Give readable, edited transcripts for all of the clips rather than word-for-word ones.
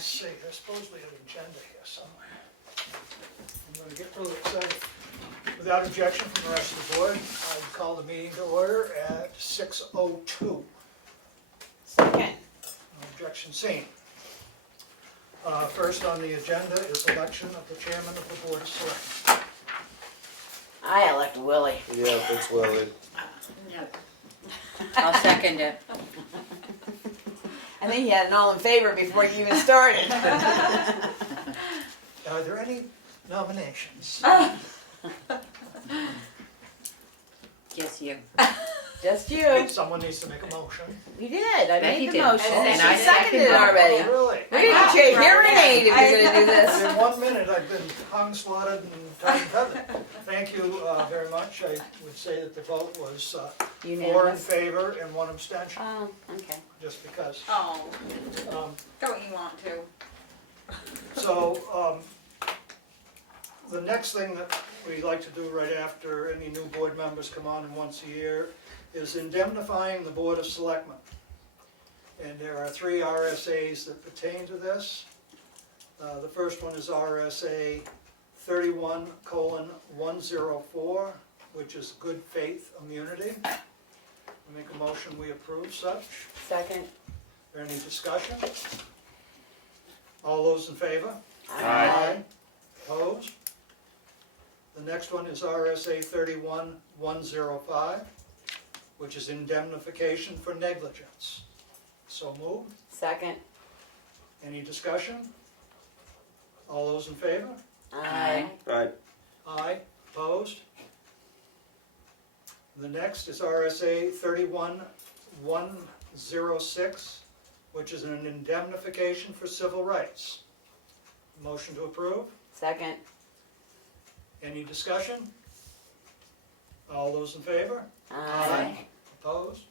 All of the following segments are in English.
Let's see, there's supposedly an agenda here somewhere. I'm gonna get really excited. Without objection from the rest of the board, I call the meeting to order at 6:02. Second. No objection seen. First on the agenda is election of the chairman of the board of selectmen. I elect Willie. Yeah, it's Willie. I'll second it. I think he had an all in favor before you even started. Are there any nominations? Yes, you. Just you. Someone needs to make a motion. You did. I Becky made the did. motion. And And I she seconded it seconded it. already. Oh, really? We're going to get you a hearing aid if you're going to do this. In 1 minute, I've been hung, slaughtered, and tied and feathered. Thank you very much. I would say that the vote was 4 in Unanimous. favor and 1 abstention, Oh, okay. just because. Oh, Um, don't you want to? So, the next thing that we like to do right after any new board members come on once a year is indemnifying the Board of Selectmen. And there are 3 RSAs that pertain to this. The first one is RSA 31:104, which is good faith immunity. I make a motion we approve such. Second. Is there any discussion? All those in favor? Aye. Opposed? The next one is RSA 31:105, which is indemnification for negligence. So moved. Second. Any discussion? All those in favor? Aye. Right. Aye. Opposed? The next is RSA 31:106, which is an indemnification for civil rights. Motion to approve? Second. Any discussion? All those in favor? Aye. Opposed?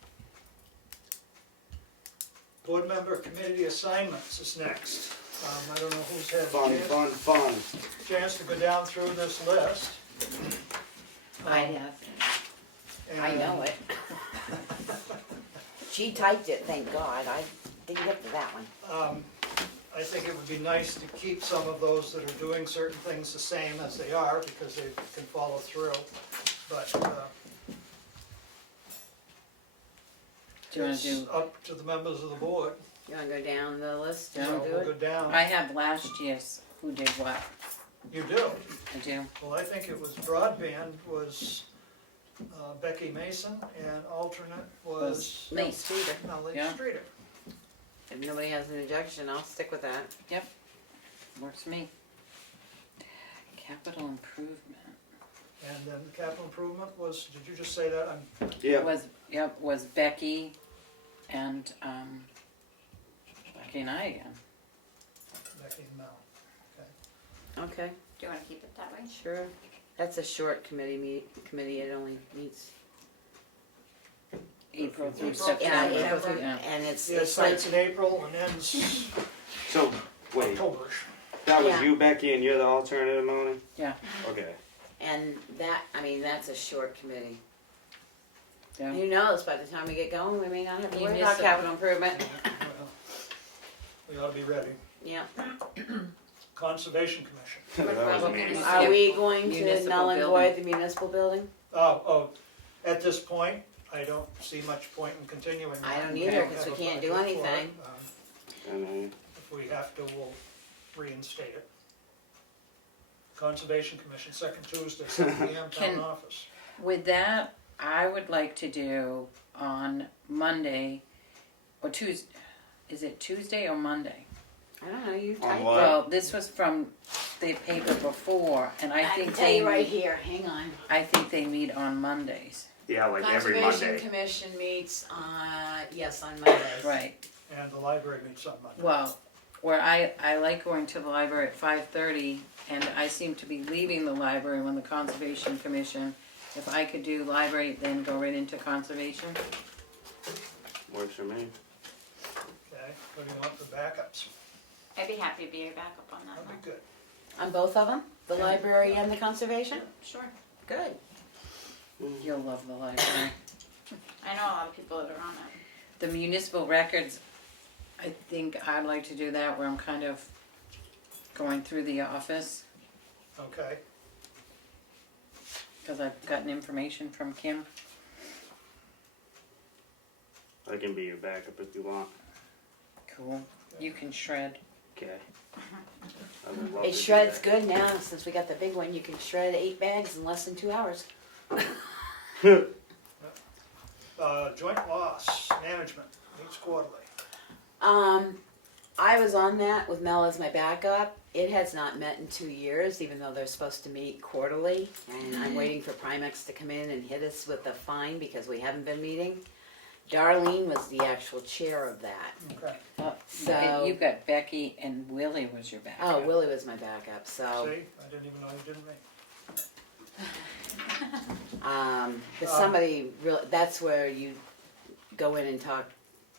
Board member committee assignments is next. I don't know who's had Fun, a fun. chance to go down through this list. I have. I know it. She typed it, thank God. I didn't get to that one. I think it would be nice to keep some of those that are doing certain things the same as they are, because they can follow through. But Do you want it's to do? up to the members of the board. You want to go down the list? Yeah. So and do we'll it? go down. I have last year's who did what. You do? I do. Well, I think it was broadband was Becky Mason, and alternate was Me. Streeter. Nellie Yeah. Streeter. If nobody has an objection, I'll stick with that. Works for me. Capital improvement. And then the capital improvement was, did you just say that? Yeah. Was Becky and Becky and I again. Becky and Mel. Okay, Do you want to keep it that way? sure. That's a short committee. It only meets. April through April. September. Yeah, April through, Yeah. and it's Yeah, it it's like starts in April and ends So, wait, Octoberish. that was Yeah. you, Becky, and you're the alternative, Moni? Yeah. Okay. and that that's a short committee. Yeah. Who knows? By the time we get going, we may not have to worry about Municipal. capital improvement. Well, we ought to be ready. Yeah. Conservation Commission. That was amazing. Are we going to Municipal null and building. void the municipal building? Oh, at this point, I don't see much point in continuing. I that. don't We either, don't 'cause have we a can't do budget for it. anything. And If we have to, we'll reinstate it. Conservation Commission, second Tuesday, 7 p.m. Can- town office. With that, I would like to do on Monday or Tuesday. Is it Tuesday or Monday? I don't know. You On typed what? it. Well, this was from the paper before, and I I think can tell they you right meet, here. Hang on. I think they meet on Mondays. yeah, like every Conservation Monday. Commission meets on Mondays. Right. And the library meets on Monday. Well, where I like going to the library at 5:30, and I seem to be leaving the library when the Conservation Commission. If I could do library, then go right into conservation. Works for me. Okay, what do you want for backups? I'd be happy to be your backup on that That'd one. be good. On both of them, the Yeah. library and the conservation. Sure. Good. You'll love the library. I know a lot of people that are on it. The municipal records, I think I'd like to do that where I'm kind of going through the office, Okay, because I've gotten information from Kim. I can be your backup if you want. Cool. You can shred. Okay. I would love It to do shreds that. good now, since we got the big one, you can shred 8 bags in less than 2 hours. joint loss management, meets quarterly. I was on that with Mel as my backup. It has not met in 2 years, even though they're supposed to meet quarterly. And I'm waiting for Primex to come in and hit us with a fine because we haven't been meeting. Darlene was the actual chair of that. Okay, So- You've got Becky and Willie was your backup. Oh, Willie was my backup, so. see, I didn't even know you didn't make. But somebody really, that's where you go in and talk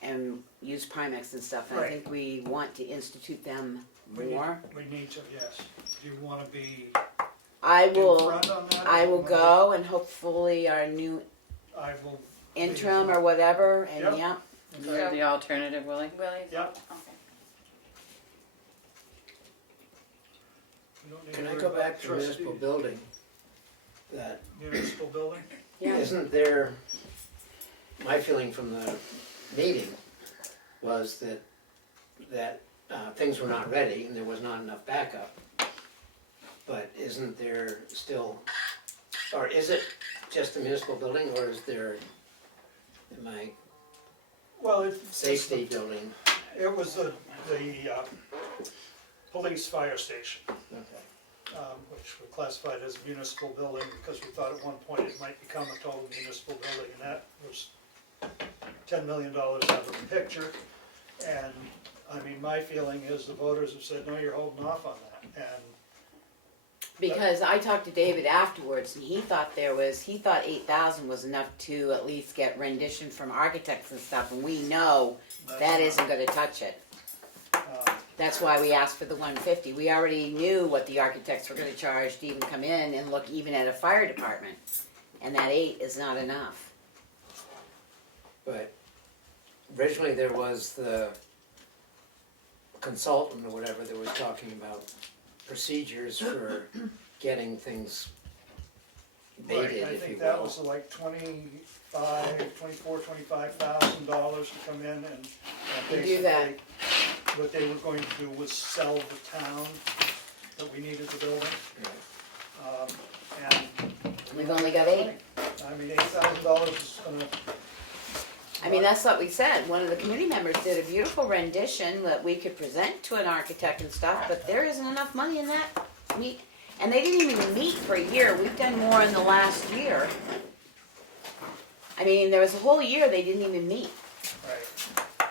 and use Primex and stuff. And I Right. think we want to institute them We need- more. We need to, yes. Do you wanna be I in will, front on that? I or will wanna go and hopefully our new be- I will. be interim in or whatever, and Yep. yeah. front. You're Okay. the alternative, Willie? Willie's? Yep. Okay. You don't need Can to I worry go about back to municipal trustees. building? That, Municipal building? Yeah. isn't there, my feeling from the meeting was that things were not ready and there was not enough backup. But isn't there still, or is it just the municipal building, or is there, my Well, it's. safety building? It was the police fire station, Okay. which we classified as a municipal building because we thought at one point it might become a total municipal building, and that was $10 million out of the picture. And, I mean, my feeling is the voters have said, no, you're holding off on that, and Because I talked to David afterwards, and he thought 8,000 was enough to at least get rendition from architects and stuff, and we know that's that not- isn't gonna touch it. uh, That's why we asked for the 150. We already knew what the architects were gonna charge to even come in and look even at a fire department. And that 8 is not enough. But originally there was the consultant or whatever that was talking about procedures for getting things Right, baited, I if you think that will. was like $25,000 to come in and To do that. basically what they were going to do was sell the town that we needed the building. And, We've only got 8. I mean, $8,000 is gonna, I mean, that's what we said. One of the committee members did a beautiful rendition that we could present to an architect and stuff, but there isn't enough money in that meet. And they didn't even meet for a year. We've done more in the last year. I mean, there was a whole year they didn't even meet. right,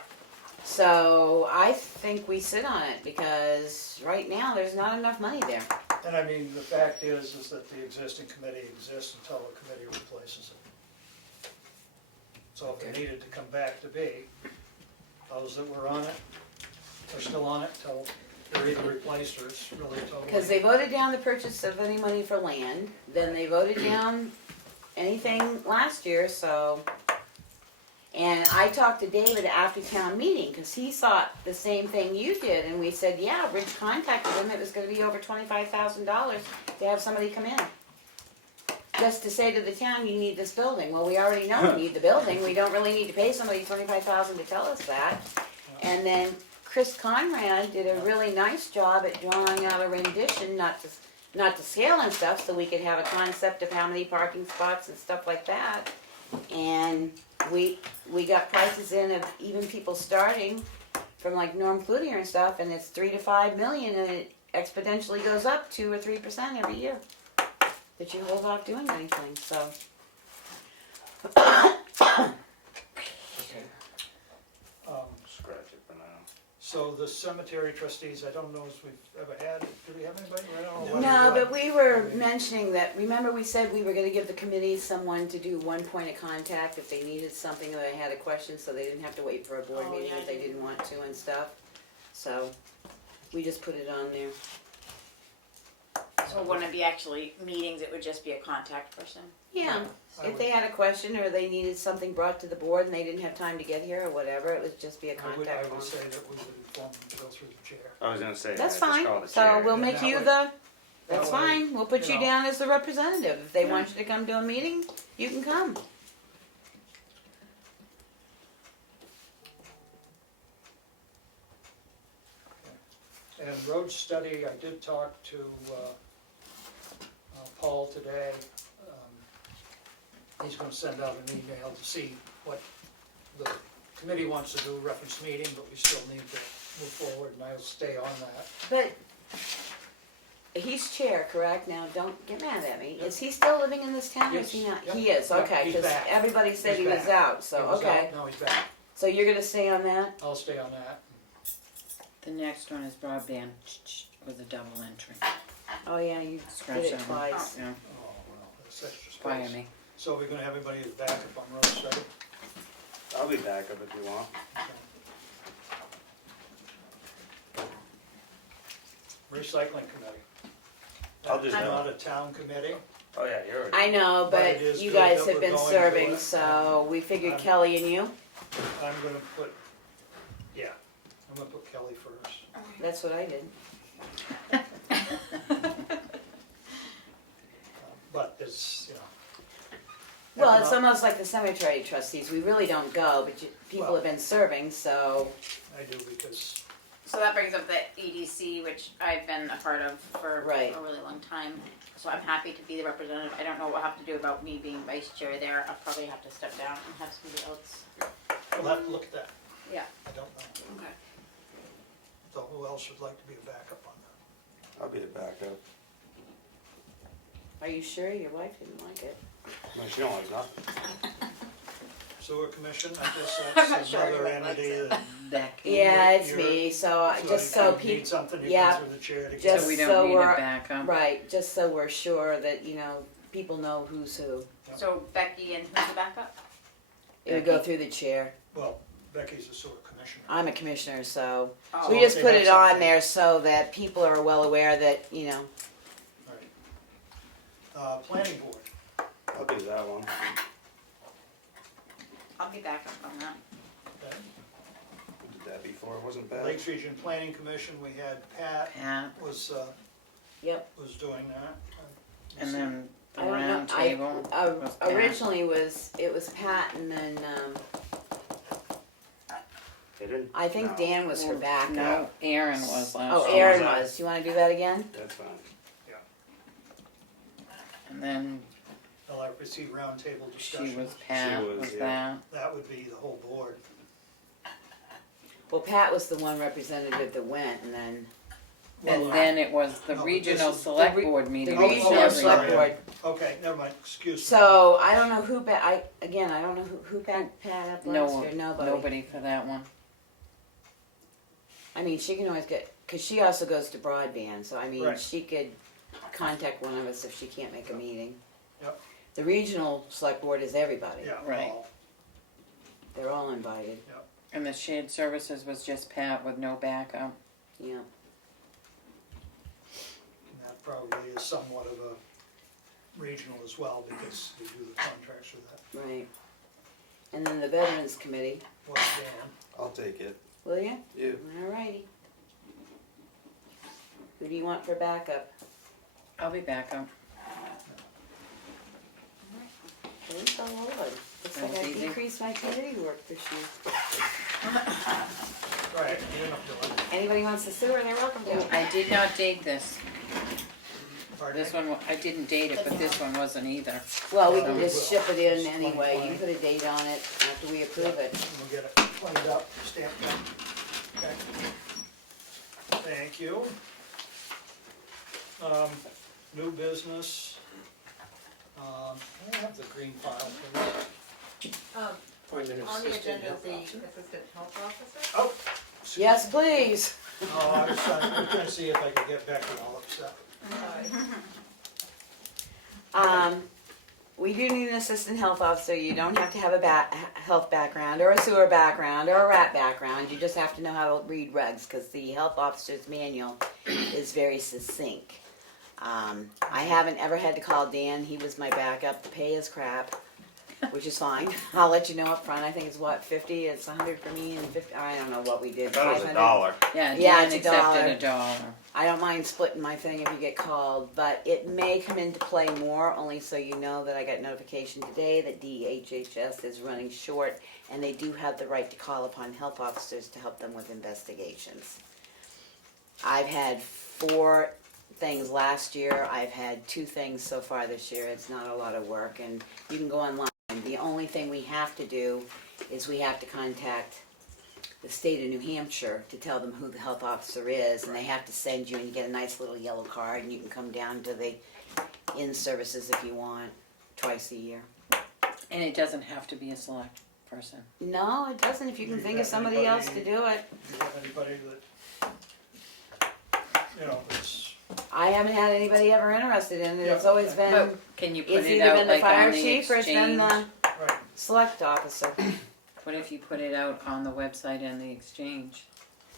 So I think we sit on it because right now there's not enough money there. and I mean, the fact is that the existing committee exists until the committee replaces it. So if it Okay. needed to come back to be, those that were on it are still on it till they're either replaced or it's really totally. Because they voted down the purchase of any money for land, then they voted down anything last year, so. And I talked to David after town meeting, because he thought the same thing you did, and we said, yeah, Rich contacted him, it was gonna be over $25,000 to have somebody come in. Just to say to the town, you need this building, well, we already know we need the building, we don't really need to pay somebody $25,000 to tell us that. And then Chris Conrad did a really nice job at drawing out a rendition, not to scale and stuff, so we could have a concept of how many parking spots and stuff like that. And we got prices in of even people starting from like Norm Cloutier and stuff, and it's 3 to 5 million, and it exponentially goes up 2 or 3% every year. That you hold off doing anything, so. Okay. Scratch it for now. So the cemetery trustees, I don't know if we've ever had, do we have anybody? I don't know what No, we but we were mentioning that, remember we said we were gonna give the committee someone to do one point of contact if they needed something or they had a question, so they didn't have to wait for a board Oh, meeting yeah, if they yeah. didn't want to and stuff. So, we just put it on there. So it wouldn't be actually meetings, it would just be a contact person? Yeah, I if would- they had a question or they needed something brought to the board and they didn't have time to get here or whatever, it would just be a I contact would form. say that we would inform them to go through the chair. I was gonna say, That's just call fine, the so chair. we'll and make that you way- that's that way, fine, we'll put you you know. down as the representative. If they Yeah. want you to come to a meeting, you can come. And road study, I did talk to Paul today. He's gonna send out an email to see what the committee wants to do, reference meeting, but we still need to move forward, and I'll stay on that. But he's chair, correct? Now, don't get mad at me. Is he still living in this town or is he Yes. not? Yep. He is, Yep, okay, he's because back. everybody said He's he was back. out, so, He was okay. out, now he's back. So you're gonna stay on that? I'll stay on that. The next one is broadband with a double entry. Oh, yeah, you Scratch did it that one. twice. Yeah, Oh, well, that's extra fire space. me. So we're gonna have everybody as backup on road study? I'll be back up if you want. Recycling committee. I'll just That's go. not a town committee. Oh, yeah, you're already. I know, But but it is you good guys that have we're been going to serving, it. so we figured I'm- Kelly and you, I'm gonna put, yeah, I'm gonna put Kelly first. that's what I did. But it's, you know. Well, it's econo- almost like the cemetery trustees, we really don't go, but people Well- have been serving, so, I do because, So that brings up the EDC, which I've been a part of for Right. a really long time. So I'm happy to be the representative. I don't know what I'll have to do about me being vice chair there. I'll probably have to step down and have somebody else. we'll have to look at that. Yeah. I don't know. Okay. So who else would like to be a backup on that? I'll be the backup. are you sure your wife didn't like it? No, she don't like nothing. Sewer commission, I guess I'm not that's sure another everyone likes entity it. that. Becky. Yeah, it's You're- me, so just so if you need people, something, you yeah, come through the chair to just get So we it. so don't need we're- a backup. right, just so we're sure that, you know, people know who's who. So Becky and who's the backup? It would go through the chair. Well, Becky's a sewer commissioner. I'm a commissioner, so Oh. we So just if put they it have on something- there so that people are well aware that, you know, Right. Planning board, I'll do that one. I'll be backup on that. okay. We did that before, it wasn't bad. Lakes Region Planning Commission, we had Pat Pat, was yep. doing that. and then the I don't know, round table. was Pat. Originally it was Pat and then, They didn't? I think No. Dan was her backup. No, Aaron was last Oh, year. Aaron that? was. You wanna do that again? That's fine. And then LRPC roundtable she discussion, was Pat, was, was yeah. that. that would be the whole board. Well, Pat was the one representative that went and then And Well, then it was the no, but regional this is- select the re- board the meeting. Oh, which regional I'm every select sorry. board. Okay, never mind, excuse me. So, I don't know who I don't know who backed Pat up last No, year, nobody. nobody for that one. I mean, she can always get, cause she also goes to broadband, so I mean, Right. she could contact one of us if she can't make a meeting. Yep. The regional select board is everybody. Yeah, Right. well, They're all invited, And the shared services was just Pat with no backup. yeah. and that probably is somewhat of a regional as well, because they do the contracts with that. Right. And then the Veterans Committee, Was Dan. I'll take it. will you? You. Alrighty. Who do you want for backup? I'll be backup. Thank the Lord. Looks like That's I easy. decreased my committee work this year. All right, you're not doing it. Anybody wants the sewer, they're welcome to. I did not date this. Pardon This me? one, I didn't date it, but this one wasn't either. Well, we Oh, can we just will. ship it in It's anyway. You 2020. can put a date on it after we approve it. We'll get it cleaned up, stamped up. Okay. Thank you. New business. I have the green file for Appointment of On the assistant agenda is health the officer. assistant health officer. this. Oh. excuse Yes, me. please. Oh, I was trying to see if I could get Becky all upset. We do need an assistant health officer. You don't have to have a health background or a sewer background or a rat background. You just have to know how to read regs because the health officer's manual is very succinct. I haven't ever had to call Dan. He was my backup. The pay is crap, which is fine. I'll let you know up front. I think it's what, 50? It's 100 for me and 50. I don't know what we did. I thought it was 500? $1. Yeah, Yeah, Dan it's accepted $1. $1. I don't mind splitting my thing if you get called, but it may come into play more, only so you know that I got notification today that DHHS is running short, and they do have the right to call upon health officers to help them with investigations. I've had 4 things last year. I've had 2 things so far this year. It's not a lot of work, and you can go online. The only thing we have to do is we have to contact the state of New Hampshire to tell them who the health officer is, and they have to send you, and you get a nice little yellow card, and you can come down to the in-services if you want, twice a year. And it doesn't have to be a select person. No, it doesn't, if you can Do you think of have somebody else to anybody- do it. Do you have anybody that, it's, I haven't had anybody ever interested in it. It's Yeah, always okay. been, But can you put it's it either out been the like fire on the chief or it's been exchange? the right, select officer. What if you put it out on the website and the exchange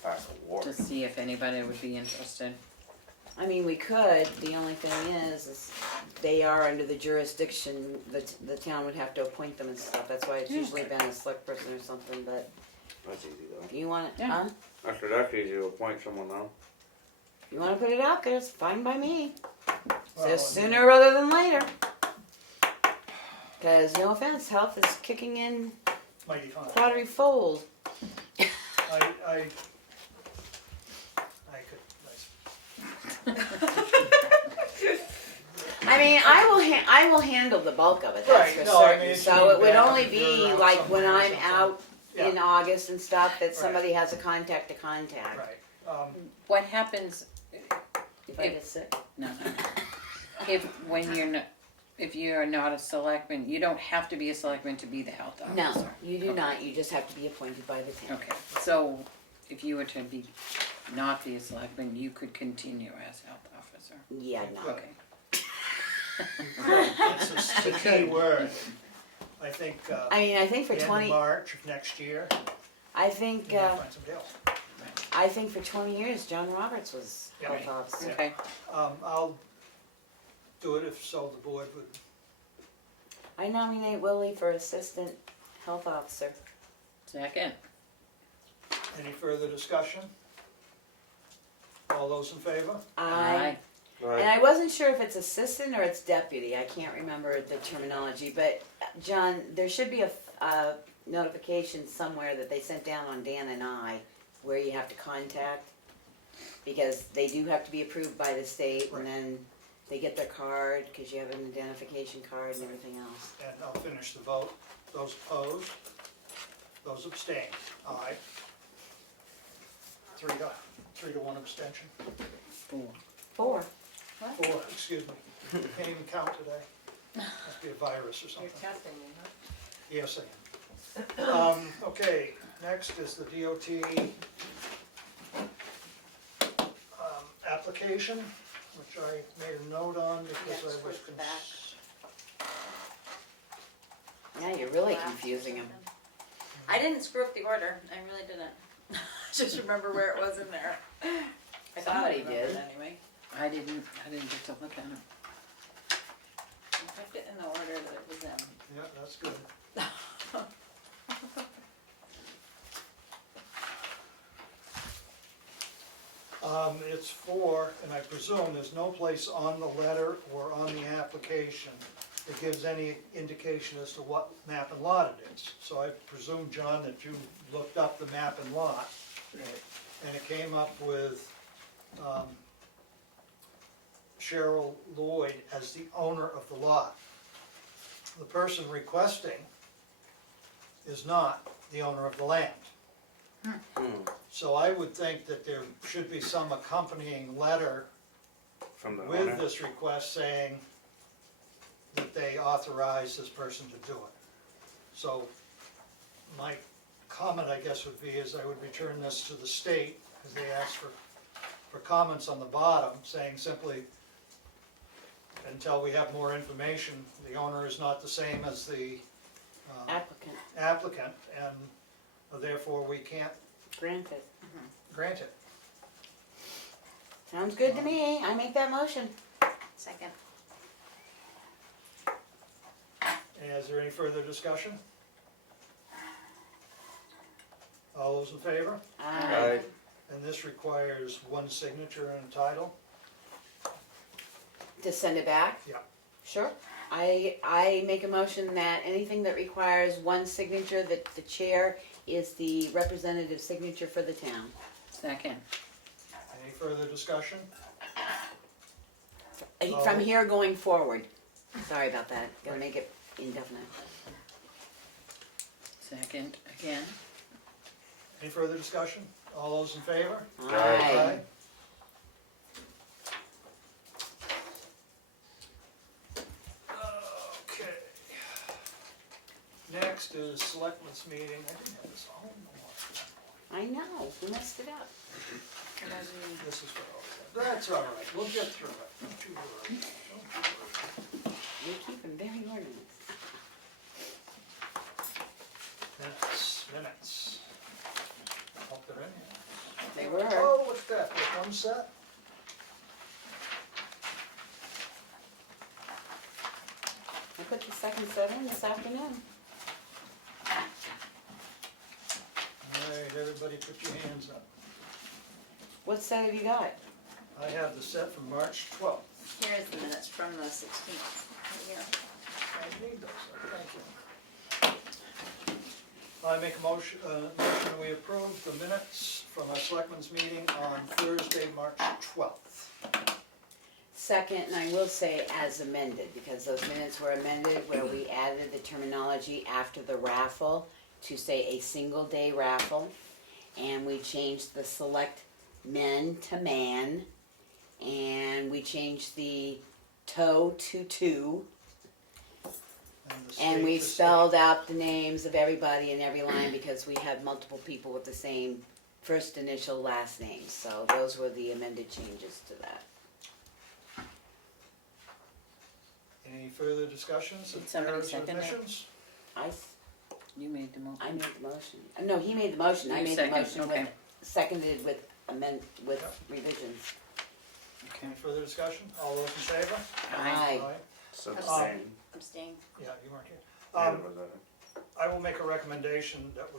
That's a war. to see if anybody would be interested? I mean, we could, the only thing is they are under the jurisdiction, the town would have to appoint them and stuff, that's why it's Yeah. usually been a select person or something, but That's easy though. you want it, Yeah. huh? After that's easy to appoint someone now. You wanna put it out there, it's fine by me. well, So sooner rather than later. Cause no offense, health is kicking in mighty fine. quadrifold. I could, I mean, I will handle the bulk of it, that's Right, for no, I mean, certain. it should So be it would back only if you're be out like when somewhere or I'm something. out in Yeah. August and stuff, that Right. somebody has a contact to contact. right, What happens If I get sick. No, no. If you're not a selectman, you don't have to be a selectman to be the health officer. No, you do Okay. not, you just have to be appointed by the town. Okay, so if you were to be, not be a selectman, you could continue as health officer. Yeah, no. Okay. it's a key word. I think, I mean, I think for the end of 20, March of next year, I think, you may find somebody else. I think for 20 years, John Roberts was Yeah. health officer. Okay, I'll do it if so the board would. I nominate Willie for assistant health officer. second. Any further discussion? All those in favor? And Right. I wasn't sure if it's assistant or it's deputy. I can't remember the terminology. But John, there should be a notification somewhere that they sent down on Dan and I, where you have to contact, because they do have to be approved by the state, Right. and then they get their card because you have an identification card and everything else. And I'll finish the vote. Those opposed? Those abstained? Aye. 3 to 1 abstention. 4. 4, excuse me. Can't even count today. Must be a virus or something. testing me, huh? Yes, I am. Okay, next is the DOT application, which I made a note on because Yeah, I was. switch back. Now you're really confusing them. I didn't screw up the order, I really didn't. Just remember where it was in there. I thought I Somebody remembered did. anyway. I didn't get to look at it. I kept it in the order that it was in. Yeah, that's good. It's for, and I presume there's no place on the letter or on the application that gives any indication as to what map and lot it is. So I presume, John, that you looked up the map and lot, and it came up with Cheryl Lloyd as the owner of the lot. The person requesting is not the owner of the land. So I would think that there should be some accompanying letter From the with owner. this request saying that they authorize this person to do it. So my comment, I guess, would be is I would return this to the state, because they asked for comments on the bottom, saying simply, until we have more information, the owner is not the same as the Applicant, applicant, and therefore we can't granted. grant it. Sounds good to me. I make that motion. Second. Is there any further discussion? All those in favor? Aye. And this requires one signature and a title? To send it back? Yeah. Sure. I make a motion that anything that requires one signature, that the chair is the representative signature for the town. Second. Any further discussion? From here going forward. Sorry about that. Gotta make it indefinite. Second, again. Any further discussion? All those in favor? Aye. Okay. Next is Selectmen's meeting. I didn't have this on. I know, we messed it up. This is for all. That's all right. We'll get through it. Don't you worry. Don't you worry. We keep them very organized. Minutes. Hope they're in here. They were. Oh, what's that? There's one set? I put the second set in this afternoon. All right, everybody put your hands up. What set have you got? I have the set from March 12th. Here's the minutes from the 16th. Here. I need those, thank you. I make a motion we approve the minutes from our Selectmen's meeting on Thursday, March 12th. Second, and I will say as amended, because those minutes were amended where we added the terminology after the raffle to say a single day raffle. And we changed the select men to man. And we changed the toe to two. And we spelled out the names of everybody in every line because we had multiple people with the same first initial, last name. So those were the amended changes to that. Any further discussions? Did somebody Errors or second it? omissions? You made the motion. I made the motion. No, he made the motion. I You made the second, motion okay. with, seconded with with Yep. revisions. Okay. Any further discussion? All those in favor? Aye. So Abstain. Abstain. Yeah, you weren't here. Yeah, was that I will make a recommendation that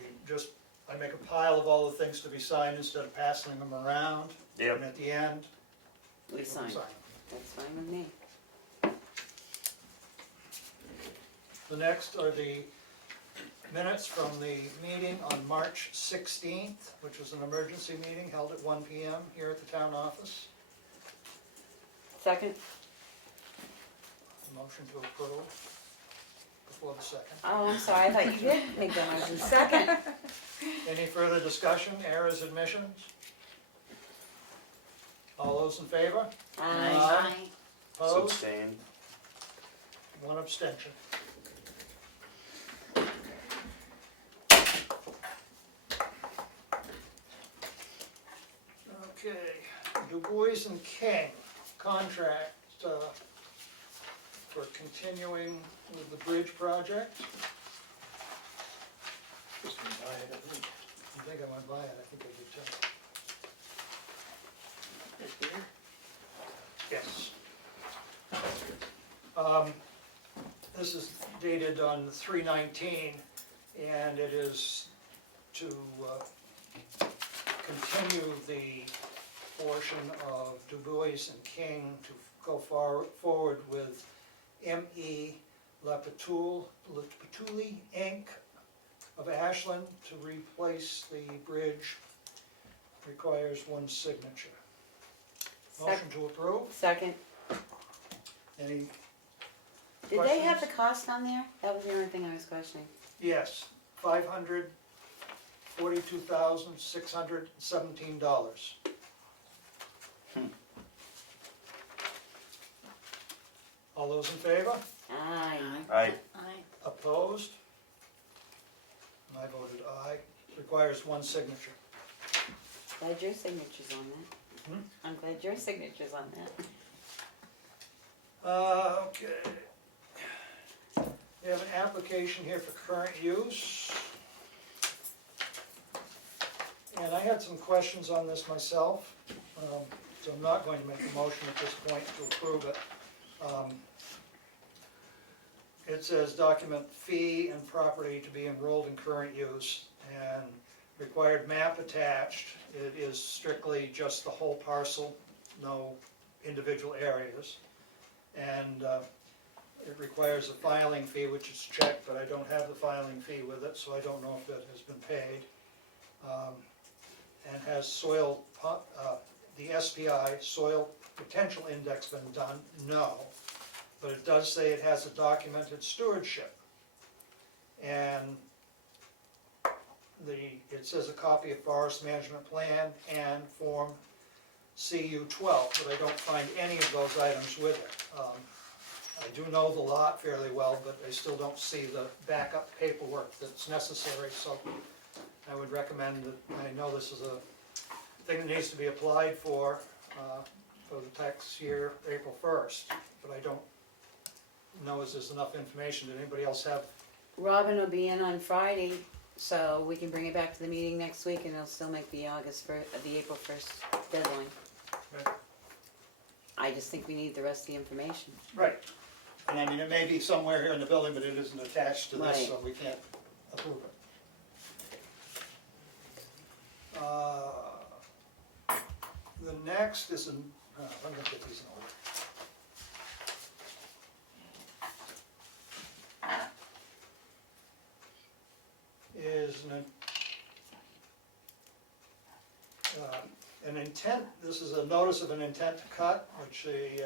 I make a pile of all the things to be signed instead of passing them around. it? Yep. And at the end, We people signed. sign. That's fine with me. The next are the minutes from the meeting on March 16th, which was an emergency meeting held at 1 PM here at the town office. Second? Motion to approve before the second. Oh, I'm sorry. I thought you did make the motion. Second? Any further discussion, errors, admissions? All those in favor? Aye. Opposed? Abstained. One abstention. Okay, Du Bois and King, contract for continuing with the bridge project. Just gonna buy it, I think. I think I went by it, I think I did too. This here? Yes. This is dated on 3/19, and it is to continue the portion of Du Bois and King to go forward with M.E. Patuli Inc. of Ashland to replace the bridge. Requires one signature. Motion to approve. Second. Any Did they have the questions? cost on there? That was the only thing I was questioning. Yes, $542,617. All those in favor? Aye. Aye. Aye. Opposed? And I voted aye. Requires one signature. Glad your signature's on that. Hmm? I'm glad your signature's on that. Okay. We have an application here for current use. And I had some questions on this myself, so I'm not going to make a motion at this point to approve it. It says document fee and property to be enrolled in current use, and required map attached. It is strictly just the whole parcel, no individual areas. And it requires a filing fee, which is checked, but I don't have the filing fee with it, so I don't know if it has been paid. And has soil, the SPI, soil potential index been done? No. But it does say it has a documented stewardship. And it says a copy of forest management plan and form CU 12, but I don't find any of those items with it. I do know the lot fairly well, but I still don't see the backup paperwork that's necessary, so I would recommend that, I know this is a thing that needs to be applied for the tax year, April 1st, but I don't know if there's enough information. Did anybody else have? Robin will be in on Friday, so we can bring it back to the meeting next week, and it'll still make the April 1st deadline. Right. I just think we need the rest of the information. Right. And I mean, it may be somewhere here in the building, but it isn't attached to this, Right. so we can't approve it. The next is, I'm gonna get these in order. Is an intent, this is a notice of an intent to cut, which the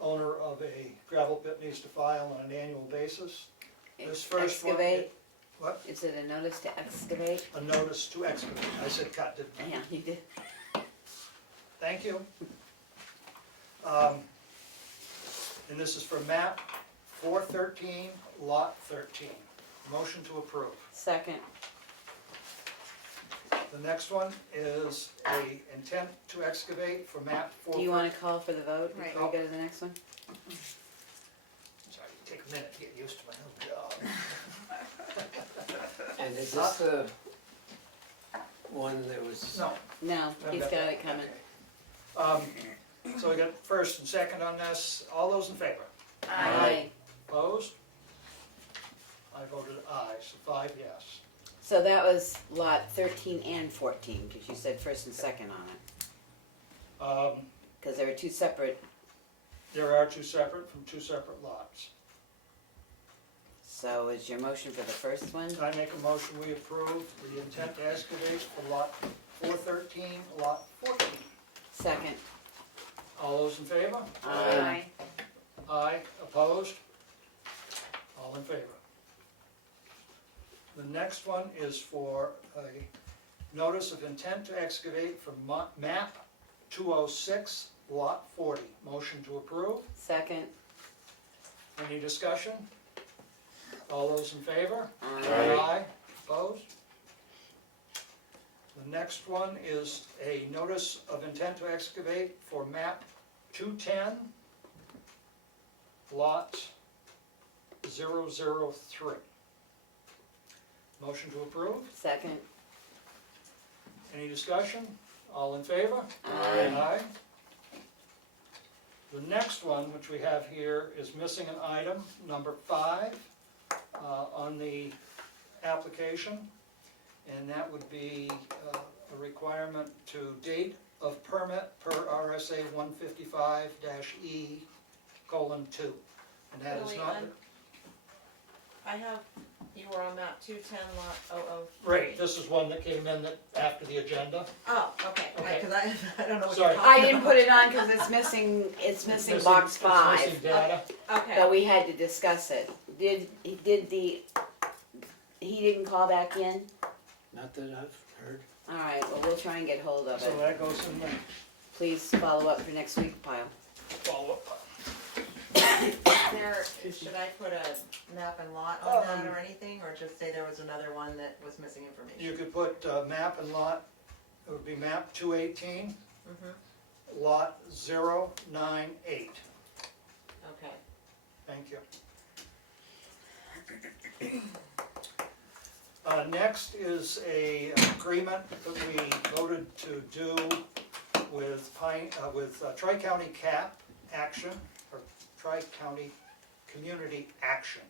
owner of a gravel pit needs to file on an annual basis. This first one- Excavate, What? is it a notice to excavate? A notice to excavate. I said cut, didn't I? Yeah, you did. Thank you. And this is for map 413, lot 13. Motion to approve. Second, The next one is a intent to excavate for map 413. do you want to call for the vote Right. before we go to the next one? Sorry, take a minute to get used to my new job. And is this the one that was? No. No, he's got it coming. So we got first and second on this. All those in favor? Aye. Opposed? I voted aye, so 5 yes. So that was lot 13 and 14, because you said first and second on it. Because there were two separate, There are two separate, from two separate lots. so is your motion for the first one? I make a motion, we approve the intent to excavate for lot 413, lot 14. Second. All those in favor? Aye. Aye, opposed? All in favor. The next one is for a notice of intent to excavate for map 206, lot 40. Motion to approve. Second. Any discussion? All those in favor? Aye. Opposed? The next one is a notice of intent to excavate for map 210, lot 003. Motion to approve. Second. Any discussion? All in favor? Aye. The next one, which we have here, is missing an item, number 5, on the application. And that would be a requirement to date of permit per RSA 155-E:2. And that is Really, not, I have, you were on map 210 lot 003. right, this is one that came in after the agenda. Oh, okay, Okay. because I don't know what Sorry. you're talking I didn't put it on because it's missing box It's 5. missing data. Okay. But we had to discuss it. He didn't call back in? Not that I've heard. Alright, well, we'll try and get hold of So it. that goes in the Please follow up for next week, Pyle. follow-up. There, should I put a map and lot on that or anything, or just say there was another one that was missing information? You could put map and lot, it would be map 218, Mm-hmm, lot 098. okay. Thank you. Next is a agreement that we voted to do with Tri-County CAP Action, or Tri-County Community Action,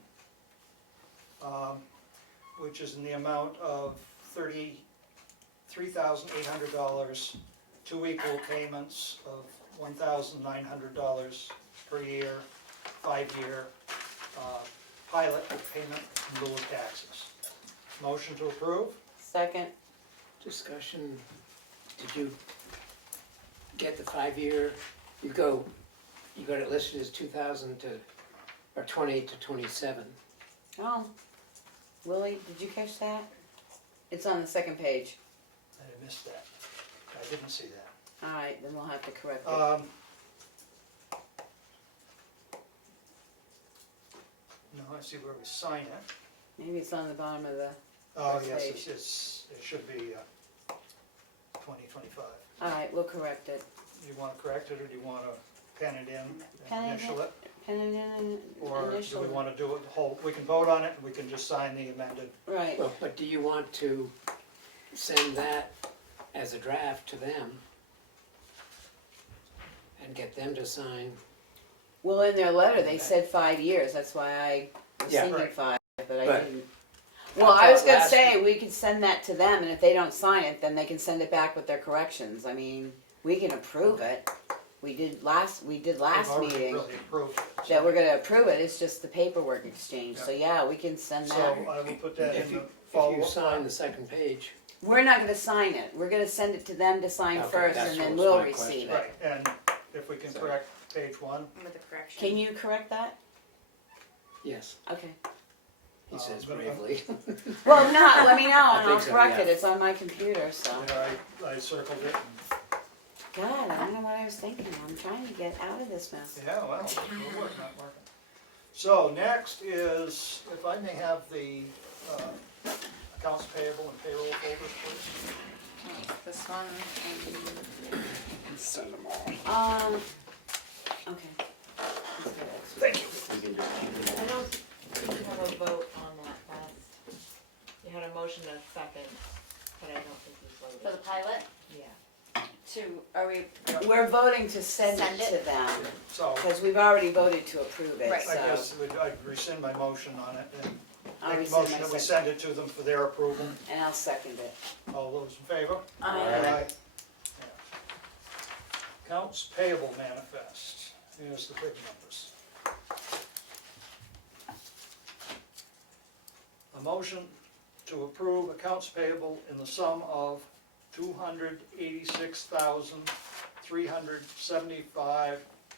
which is in the amount of $33,800, 2 equal payments of $1,900 per year, 5-year pilot payment in lieu of taxes. Motion to approve? Second, Discussion, did you get the 5-year, you got it listed as 2000 to, or 28 to 27. oh, Willie, did you catch that? It's on the second page. I missed that. I didn't see that. Alright, then we'll have to correct it. No, I see where we sign it. Maybe it's on the bottom of the, Oh, First yes, page. it should be 2025. alright, we'll correct it. Do you want to correct it, or do you want to pen it in Pen and it initial it? Pen it in, Or do initial. we want to do it the whole, we can vote on it, and we can just sign the amended. Right, Well, but do you want to send that as a draft to them and get them to sign? well, in their letter, they said 5 years, that's why I was Yeah, thinking right. 5, but I But- didn't. Well, I was thought gonna last- say, we could send that to them, and if they don't sign it, then they can send it back with their corrections, I mean, we can approve it. We did last We've meeting, already really approved it. that we're gonna approve it, it's just the paperwork exchange, so yeah, we can send So that. I will put that If in you, the if follow-up. you sign the second page, We're not gonna sign it, we're gonna send it to them to sign Okay, first, that's and then what was we'll my receive question. it. Right, and if we can Sorry. correct page 1. With the correction. Can you correct that? yes, Okay. he says but- bravely. Well, no, let me know, I and think I'll so, correct yeah. it, it's on my computer, so. Yeah, I circled it. God, I don't know what I was thinking, I'm trying to get out of this mess. Yeah, well, it'll work, not working. So next is, if I may have the accounts payable and payroll folders, please. This one, Send them all. Okay. Thank you. We can just keep them I don't think you have a vote on that last, you had a motion and a second, but I don't think you For the voted. pilot, Yeah. are we? We're voting to send Send it it? to them, So because we've already voted to approve it, Right. so. I guess I'd rescind my motion on it and I'll make the rescind motion my that we second. send it to them for their approval. And I'll second it. All those in favor? Aye. Yeah. Accounts payable manifest, here's the big numbers. A motion to approve accounts payable in the sum of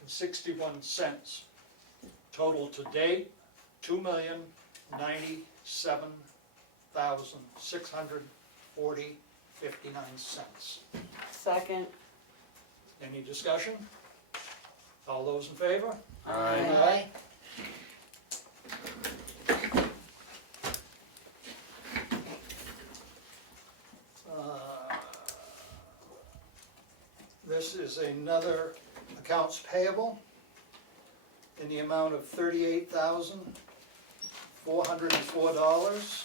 $286,375.61. Total to date, $2,097,640.59. Second. Any discussion? All those in favor? Aye. This is another accounts payable in the amount of $38,404,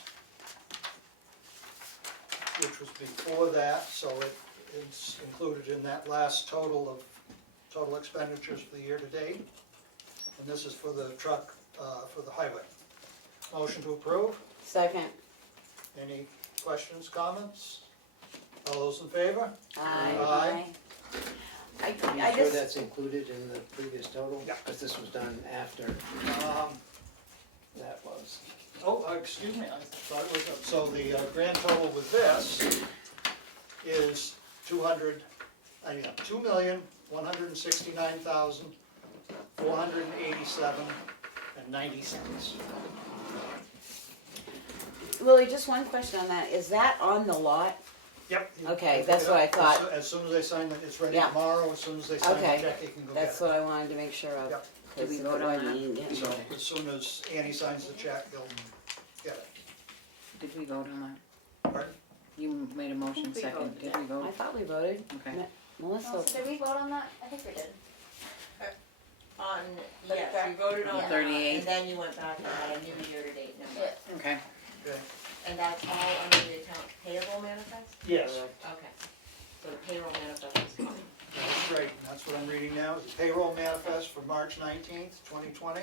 which was before that, so it's included in that last total of total expenditures for the year to date. And this is for the truck, for the highway. Motion to approve. Second. Any questions, comments? All those in favor? Aye. Aye. I Are you sure just, that's included in the previous total? Yeah. Because this was done after that was. Excuse me, I thought it was, so the grand total with this is $2,169,487.90. Willie, just one question on that, is that on the lot? Yep. Okay, that's what I thought. As soon as they sign it, it's ready Yeah. tomorrow, as soon as they sign the Okay. check, you can go get That's it. what I wanted to make sure of. Yep. Did we 'Cause vote if it on wasn't, yeah. So as soon as Annie signs the check, they'll get it. did we vote on Pardon? that? You made a motion We second, voted, did we I vote? thought we voted. Okay. Melissa, Did we vote on that? I think we did. On, The yes, correct- you voted on Yeah. that, 38. and then you went back and had a new year-to-date number. Yeah. Okay, Okay. And that's all under the account payable manifest? Yes, Okay. So the payroll manifest is coming. that's great. Now that's what I'm reading now, is the payroll manifest for March 19th, 2020.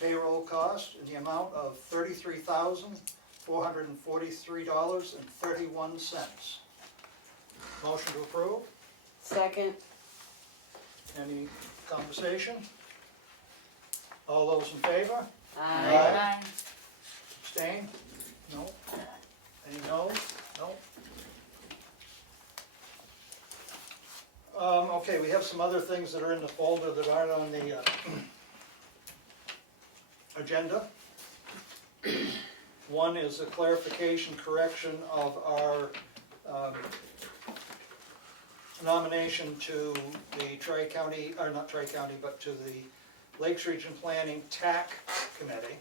Payroll cost in the amount of $33,443.31. Motion to approve. Second. Any conversation? All those in favor? Aye. Abstain? No. Any no? No. Okay, we have some other things that are in the folder that aren't on the agenda. One is a clarification correction of our nomination to the Tri-County, or not Tri-County, but to the Lakes Region Planning TAC Committee.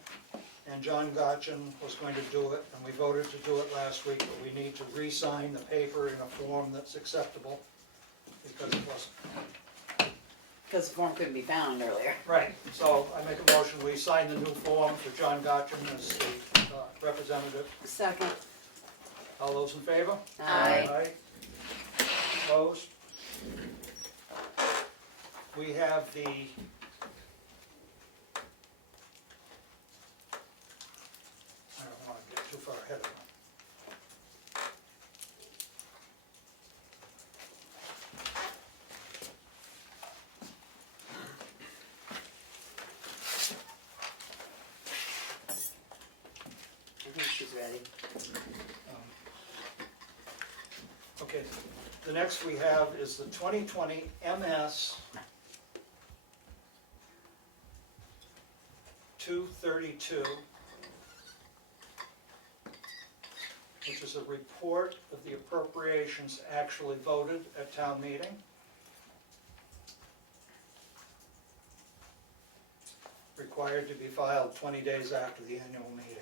And John Gotchen was going to do it, and we voted to do it last week, but we need to re-sign the paper in a form that's acceptable, because it wasn't. Because the form couldn't be found earlier. Right, so I make a motion, we sign the new form for John Gotchen as the representative. Second. All those in favor? Aye. Opposed? We have the I don't want to get too far ahead of them. I think she's ready. Okay, the next we have is the 2020 MS 232, which is a report of the appropriations actually voted at town meeting. Required to be filed 20 days after the annual meeting.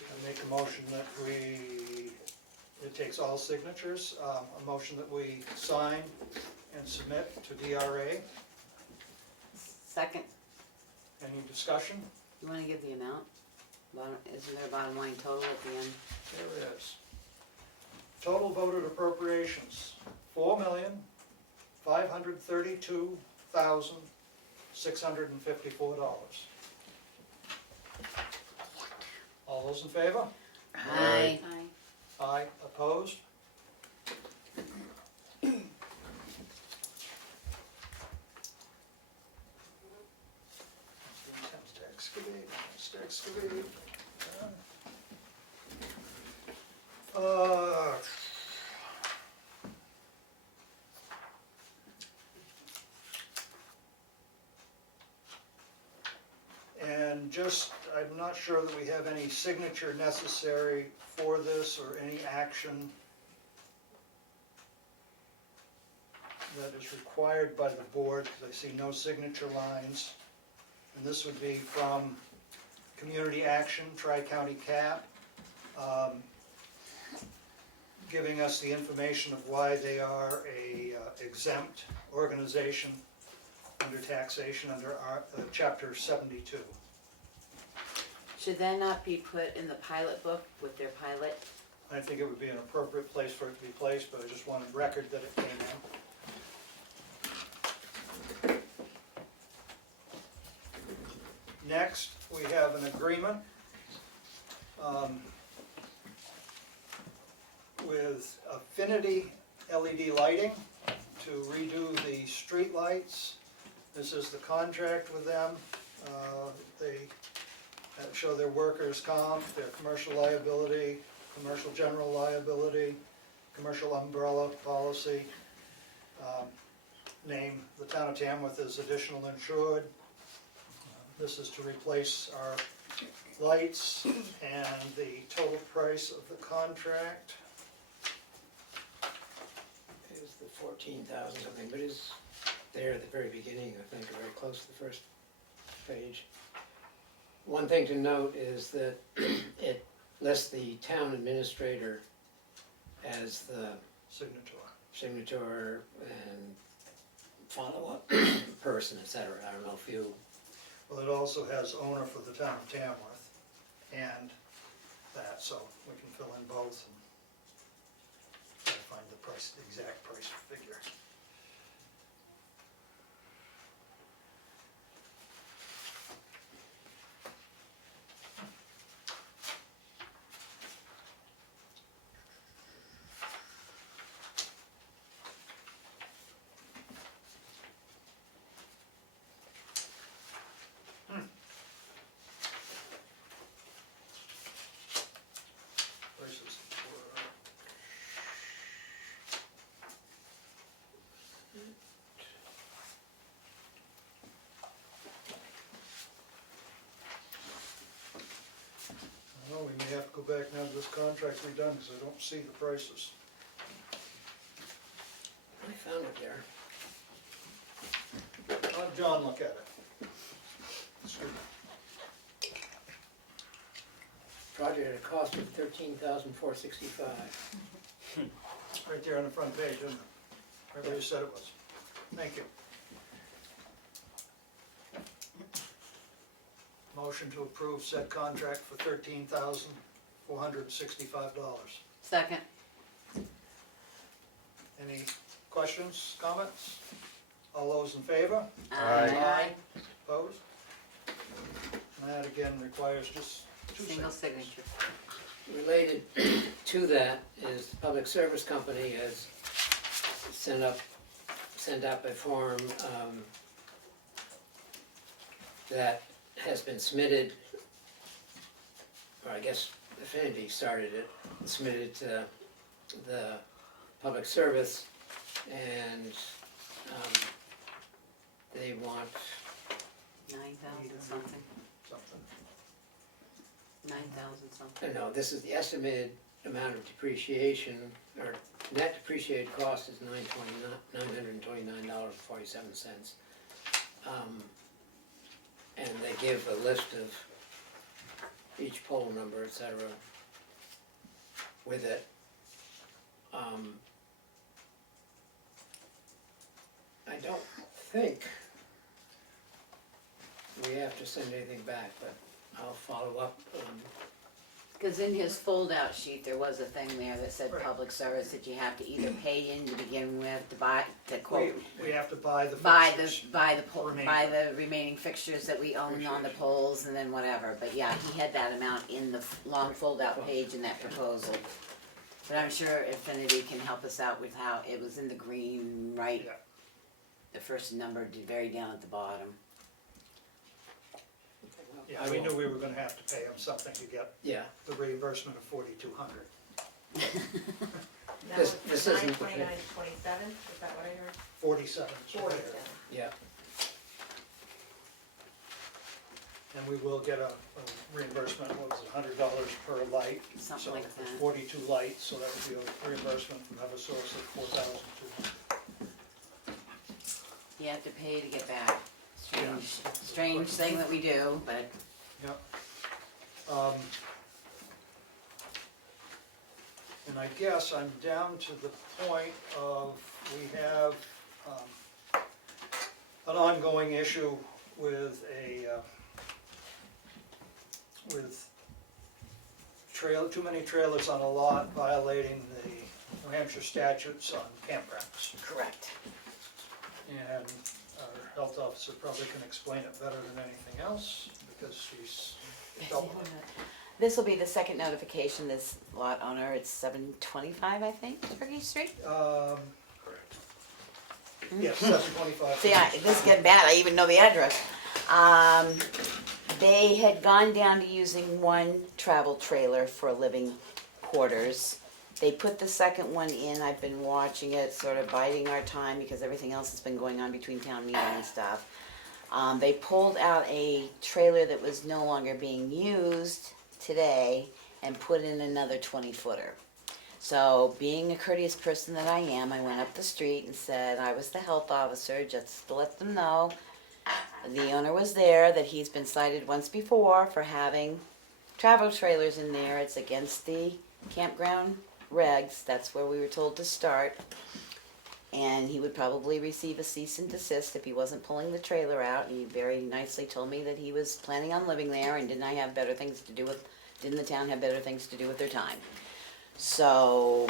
I make a motion that it takes all signatures, a motion that we sign and submit to DRA. Second. Any discussion? You want to give the amount? Isn't there a bottom line total at the end? There is. Total voted appropriations, $4,532,654. All those in favor? Aye. Aye, opposed? Attempts to excavate, attempts to excavate. And just, I'm not sure that we have any signature necessary for this or any action that is required by the board, because I see no signature lines. And this would be from Community Action, Tri-County CAP, giving us the information of why they are a exempt organization under taxation under our, Chapter 72. Should that not be put in the pilot book with their pilot? I think it would be an appropriate place for it to be placed, but I just wanted record that it came in. Next, we have an agreement with Affinity LED Lighting to redo the street lights. This is the contract with them. They show their workers' comp, their commercial liability, commercial general liability, commercial umbrella policy. Name the town of Tamworth as additional insured. This is to replace our lights, and the total price of the contract Is the 14,000 something, but it's there at the very beginning, I think, or very close to the first page. One thing to note is that it lists the town administrator as the signature and follow-up person, etc. I don't know if you... Well, it also has owner for the town of Tamworth and that, so we can fill in both and try to find the price, the exact price figure. back and have this contract redone, because I don't see the prices. I found it there. I'll have John look at it. Excuse me. Project at a cost of $13,465. Right there on the front page, isn't it? Right where you said it was. Thank you. Motion to approve said contract for $13,465. Second. Any questions, comments? All those in favor? Aye. Opposed? And that again requires just two Single signatures. signature. Related to that is the Public Service Company has sent up a form that has been submitted, or I guess Affinity started it, submitted to the Public Service, and they want 9,000 something, Something. 9,000 something. no, this is the estimated amount of depreciation, or net depreciated cost is $929.47. And they give a list of each poll number, et cetera, with it. I don't think we have to send anything back, but I'll follow up. Because in his fold-out sheet, there was a thing there that said Right. public service, that you have to either pay in to begin with, to buy, to We, quote, we have to buy the buy the, fixtures. Remaining. buy the remaining fixtures that we own on the poles, and then whatever. But yeah, he had that amount in the long fold-out page in that proposal. But I'm sure Affinity can help us out with how, it was in the green, right? Yeah. The first number, very down at the bottom. Yeah, we knew we were gonna have to pay them something to get Yeah, the reimbursement of $4,200. That This- was this nine isn't- 29/27, is that what I heard? 47 is what they are. 47. yeah. And we will get a reimbursement, what was it, $100 per light? Something like So that. 42 lights, so that would be a reimbursement from Eversource of $4,200. You have to pay to get back. Strange thing that we do, but Yep. And I guess I'm down to the point of, we have an ongoing issue with with too many trailers on a lot violating the New Hampshire statutes on campgrounds. correct. And our health officer probably can explain it better than anything else, because she's dealt with it. This will be the second notification, this lot owner, it's 725, I think, Turkey Street. Yes, 725. See, this is getting bad, I even know the address. They had gone down to using one travel trailer for living quarters. They put the second one in, I've been watching it, sort of biding our time because everything else has been going on between town meeting and stuff. They pulled out a trailer that was no longer being used today and put in another 20-footer. So, being a courteous person that I am, I went up the street and said I was the health officer, just to let them know. The owner was there, that he's been cited once before for having travel trailers in there. It's against the campground regs, that's where we were told to start. And he would probably receive a cease and desist if he wasn't pulling the trailer out. He very nicely told me that he was planning on living there, and didn't the town have better things to do with their time. So,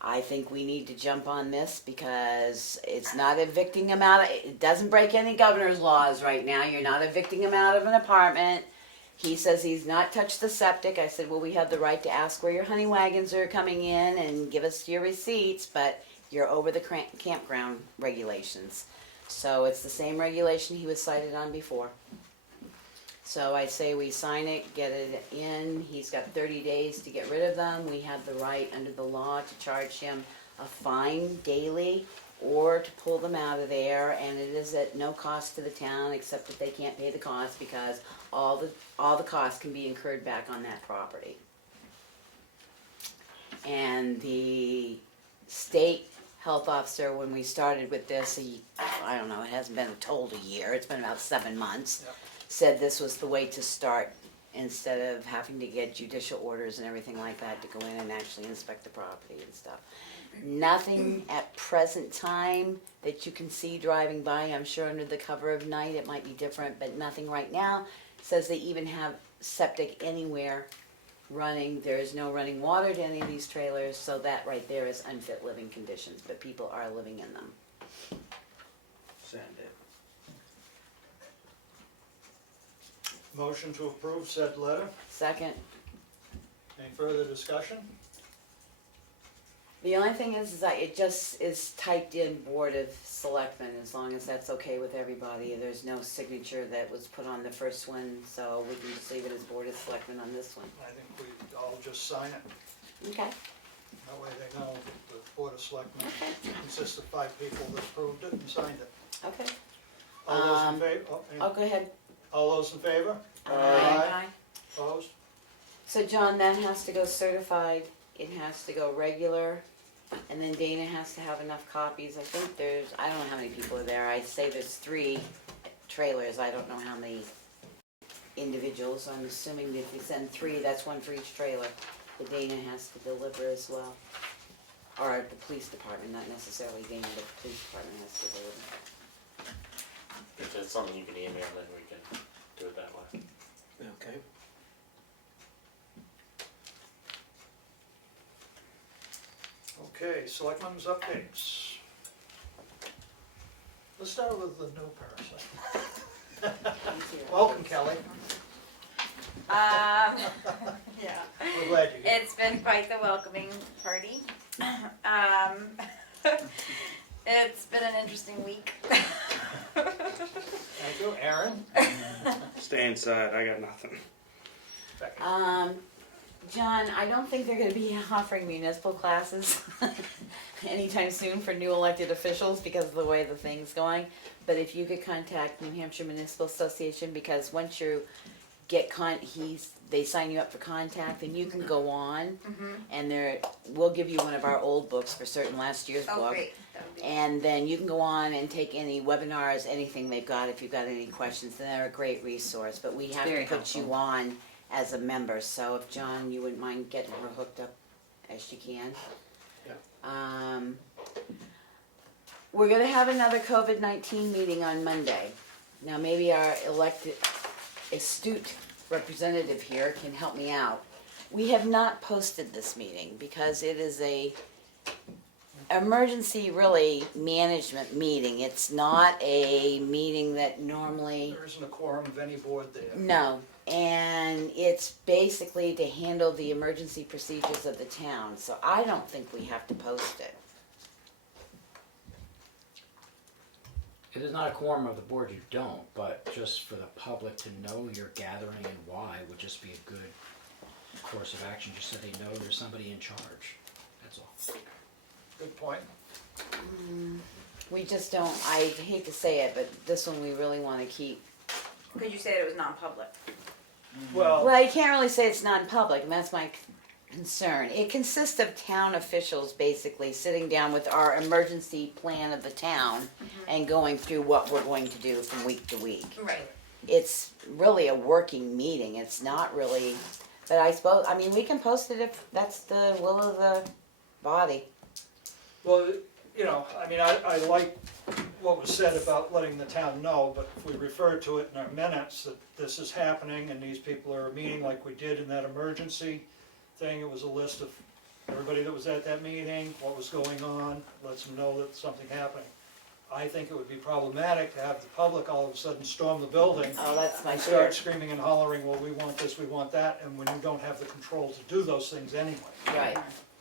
I think we need to jump on this because it's not evicting him out, it doesn't break any governor's laws right now. You're not evicting him out of an apartment. He says he's not touched the septic. I said, well, we have the right to ask where your honey wagons are coming in and give us your receipts, but you're over the campground regulations. So it's the same regulation he was cited on before. So I say we sign it, get it in. He's got 30 days to get rid of them. We have the right under the law to charge him a fine daily or to pull them out of there, and it is at no cost to the town except that they can't pay the cost because all the costs can be incurred back on that property. And the state health officer, when we started with this, I don't know, it hasn't been told a year, it's been about 7 months, Yep. said this was the way to start instead of having to get judicial orders and everything like that to go in and actually inspect the property and stuff. Nothing at present time that you can see driving by. I'm sure under the cover of night it might be different, but nothing right now says they even have septic anywhere running. There is no running water to any of these trailers, so that right there is unfit living conditions, but people are living in them. Send it. Motion to approve said letter. Second, Any further discussion? the only thing is that it just is typed in Board of Selectmen, as long as that's okay with everybody. There's no signature that was put on the first one, so we can just leave it as Board of Selectmen on this one. I think we all just sign it. Okay. That way they know that the Board of Selectmen consists of 5 people that approved it and signed it. Okay. All those in favor? Oh, go ahead. All those in favor? Aye. Opposed? So John, that has to go certified, it has to go regular, and then Dana has to have enough copies. I think there's, I don't know how many people are there, I say there's 3 trailers, I don't know how many individuals, so I'm assuming that if we send 3, that's 1 for each trailer, that Dana has to deliver as well. Or the police department, not necessarily Dana, but the police department has to deliver. If it's something you can email, then we can do it that way. Okay. Okay, Selectmen's updates. Let's start with the new person. Welcome, Kelly. Yeah. We're glad you're here. It's been quite the welcoming party. It's been an interesting week. Thank you. Aaron? Stay inside, I got nothing. Becky? John, I don't think they're gonna be offering municipal classes anytime soon for new elected officials because of the way the thing's going. But if you could contact New Hampshire Municipal Association, because once you get they sign you up for contact, and you can go on, and we'll give you one of our old books for certain last year's book. Great. That would be And then you can go on and take any webinars, anything they've got, if you've got any questions, and they're a great resource, but we have to Very put you helpful. on as a member, so if John, you wouldn't mind getting her hooked up as you can. Yeah. We're gonna have another COVID-19 meeting on Monday. Now, maybe our elected, astute representative here can help me out. We have not posted this meeting because it is a emergency, really, management meeting. It's not a meeting that normally, There isn't a quorum of any board there. no, and it's basically to handle the emergency procedures of the town, so I don't think we have to post it. It is not a quorum of the board, you don't, but just for the public to know you're gathering and why would just be a good course of action, just so they know there's somebody in charge, that's all. Good point. We just don't, I hate to say it, but this one we really wanna keep. Could you say that it was non-public? Well, Well, you can't really say it's non-public, and that's my concern. It consists of town officials basically sitting down with our emergency plan of the town and going through what we're going to do from week to week. Right. It's really a working meeting, it's not really, but I suppose, I mean, we can post it if that's the will of the body. well, you know, I mean, I like what was said about letting the town know, but if we refer to it in our minutes that this is happening and these people are meeting like we did in that emergency thing, it was a list of everybody that was at that meeting, what was going on, lets them know that something happening. I think it would be problematic to have the public all of a sudden storm the building Oh, that's my and fear. start screaming and hollering, well, we want this, we want that, and when you don't have the control to do those things anyway. Right.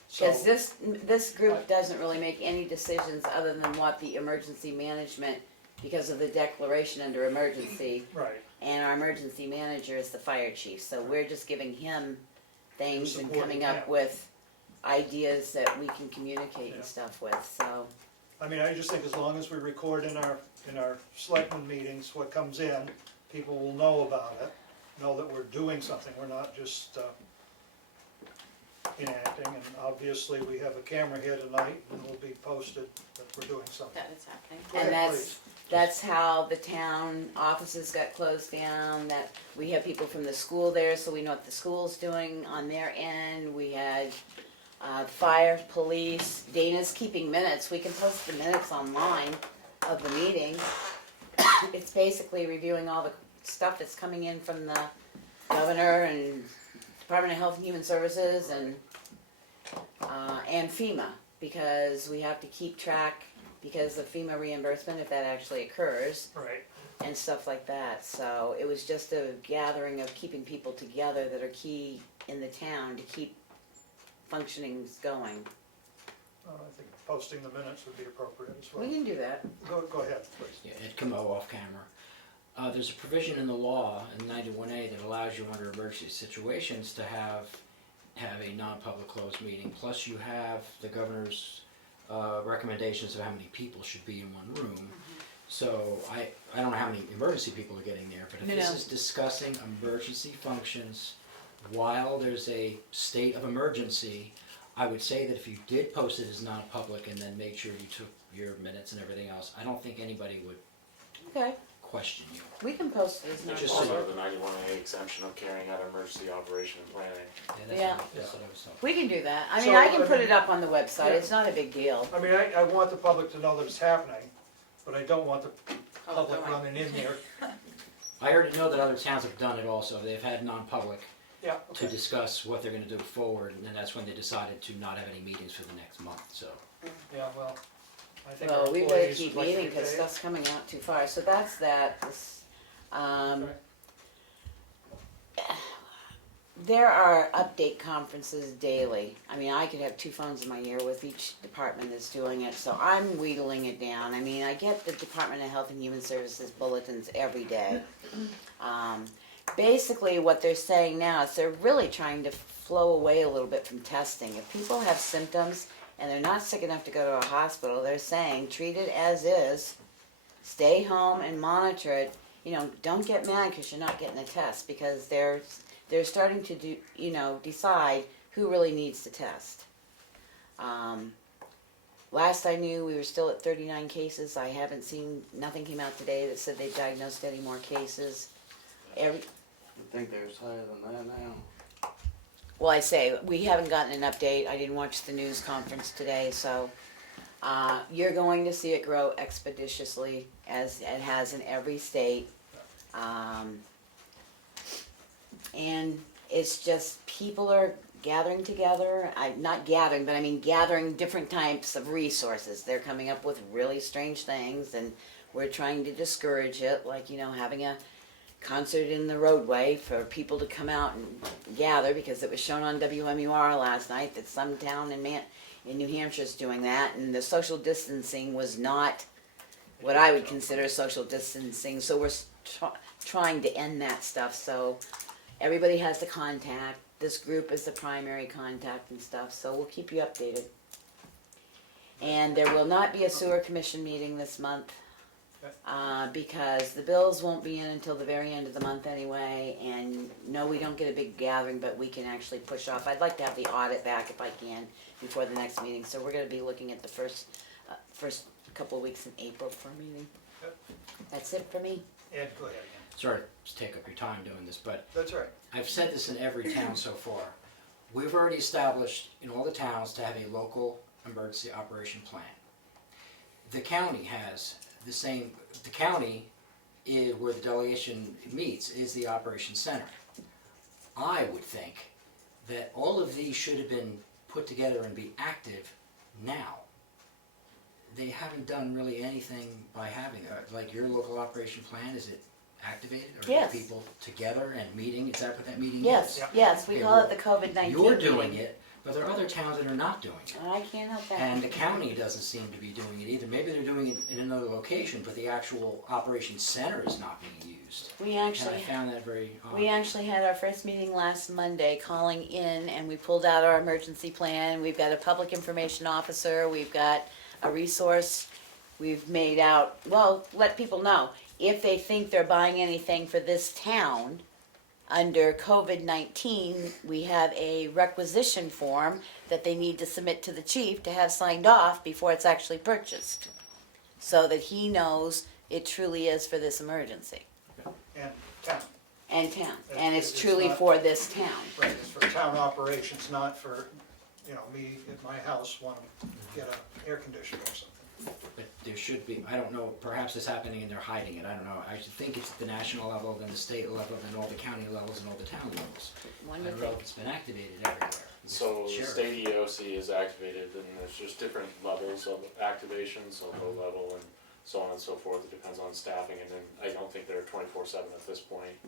So, Because this group doesn't really make any decisions other than what the emergency management, because of the declaration under emergency, right, and our emergency manager is the fire chief, so we're just giving him things and Supporting coming up him. with ideas that we can communicate and stuff with, so. I mean, I just think as long as we record in our selectmen meetings what comes in, people will know about it, know that we're doing something, we're not just enacting, and obviously we have a camera here tonight, and it will be posted that we're doing something. That is happening. Go And ahead, that's how the town offices got closed down, that we have people from the school there, so we know what the school's doing on their end. We had fire, police, Dana's keeping minutes, we can post the minutes online of the meeting. It's basically reviewing all the stuff that's coming in from the governor and Department of Health and Human Services and FEMA, because we have to keep track because of FEMA reimbursement if that actually occurs Right. and stuff like that. So it was just a gathering of keeping people together that are key in the town to keep functionings going. I think posting the minutes would be appropriate as well. We can do that. Go ahead, please. Yeah, at Comeau off camera. There's a provision in the law in 91A that allows you under emergency situations to have a non-public closed meeting. Plus you have the governor's recommendations of how many people should be in one room. So I don't know how many emergency people are getting there, but if this No. is discussing emergency functions while there's a state of emergency, I would say that if you did post it as non-public and then made sure you took your minutes and everything else, I don't think anybody would Okay, question you. we can post it as There's Just non-public. also the 91A exemption of carrying out emergency operation and planning. That's what I was talking. We can do that. I mean, So, I can I put mean- it up on the website. Yeah. It's not a big deal. I mean, I want the public to know that it's happening, but I don't want the Oh, public don't worry. running in there. I already know that other towns have done it also. They've had non-public Yeah, to okay. discuss what they're gonna do forward, and then that's when they decided to not have any meetings for the next month, so. Yeah, well, I think our Well, we better employees keep would like to meeting get because paid. stuff's coming out too far. So that's that. There are update conferences daily. I mean, I could have 2 phones in my ear with each department that's doing it, so I'm wheedling it down. I mean, I get the Department of Health and Human Services bulletins every day. Basically, what they're saying now is they're really trying to flow away a little bit from testing. If people have symptoms and they're not sick enough to go to a hospital, they're saying treat it as is, stay home and monitor it. You know, don't get mad because you're not getting a test, because they're starting to decide who really needs to test. Last I knew, we were still at 39 cases. I haven't seen, nothing came out today that said they diagnosed any more cases. I think there's higher than that now. Well, I say, we haven't gotten an update. I didn't watch the news conference today, so you're going to see it grow expeditiously as it has in every state. And it's just people are gathering together. Not gathering, but I mean gathering different types of resources. They're coming up with really strange things, and we're trying to discourage it, like, having a concert in the roadway for people to come out and gather, because it was shown on WMUR last night that some town in New Hampshire is doing that, and the social distancing was not what I would consider social distancing. So we're trying to end that stuff. So everybody has the contact. This group is the primary contact and stuff. So we'll keep you updated. And there will not be a sewer commission meeting this month. Because the bills won't be in until the very end of the month anyway, and no, we don't get a big gathering, but we can actually push off. I'd like to have the audit back if I can before the next meeting, so we're gonna be looking at the first couple of weeks in April for a meeting. Yep. That's it for me. Ed, go ahead again. Sorry to take up your time doing this, but That's all right. I've said this in every town so far. We've already established in all the towns to have a local emergency operation plan. The county has the same. The county is where the delegation meets, is the operation center. I would think that all of these should have been put together and be active now. They haven't done really anything by having like your local operation plan. Is it activated, or Yes. are people together and meeting? Is that what that meeting Yes, is? yes, we Okay, call it the COVID-19 You're doing meeting. it, But there are other towns that are not doing it. I can't help that. And the county doesn't seem to be doing it either. Maybe they're doing it in another location, but the actual operations center is not being used. We And I actually found that very odd. We actually had our first meeting last Monday, calling in, and we pulled out our emergency plan. We've got a public information officer, we've got a resource, we've made out, well, let people know, if they think they're buying anything for this town, under COVID-19, we have a requisition form that they need to submit to the chief to have signed off before it's actually purchased, so that he knows it truly is for this emergency. And town, And town, and it's It's truly not- for this town. right, it's for town operations, not for, you know, me at my house want to get an air conditioner or something. But there should be, I don't know, perhaps it's happening and they're hiding it, I don't know. I should think it's at the national level, then the state level, then all the county levels and all the town levels. I One would don't know think. if it's been activated everywhere. So the Sure. state EOC is activated, and there's just different levels of activation, so low level and so on and so forth. It depends on staffing, and then I don't think they're 24/7 at this point.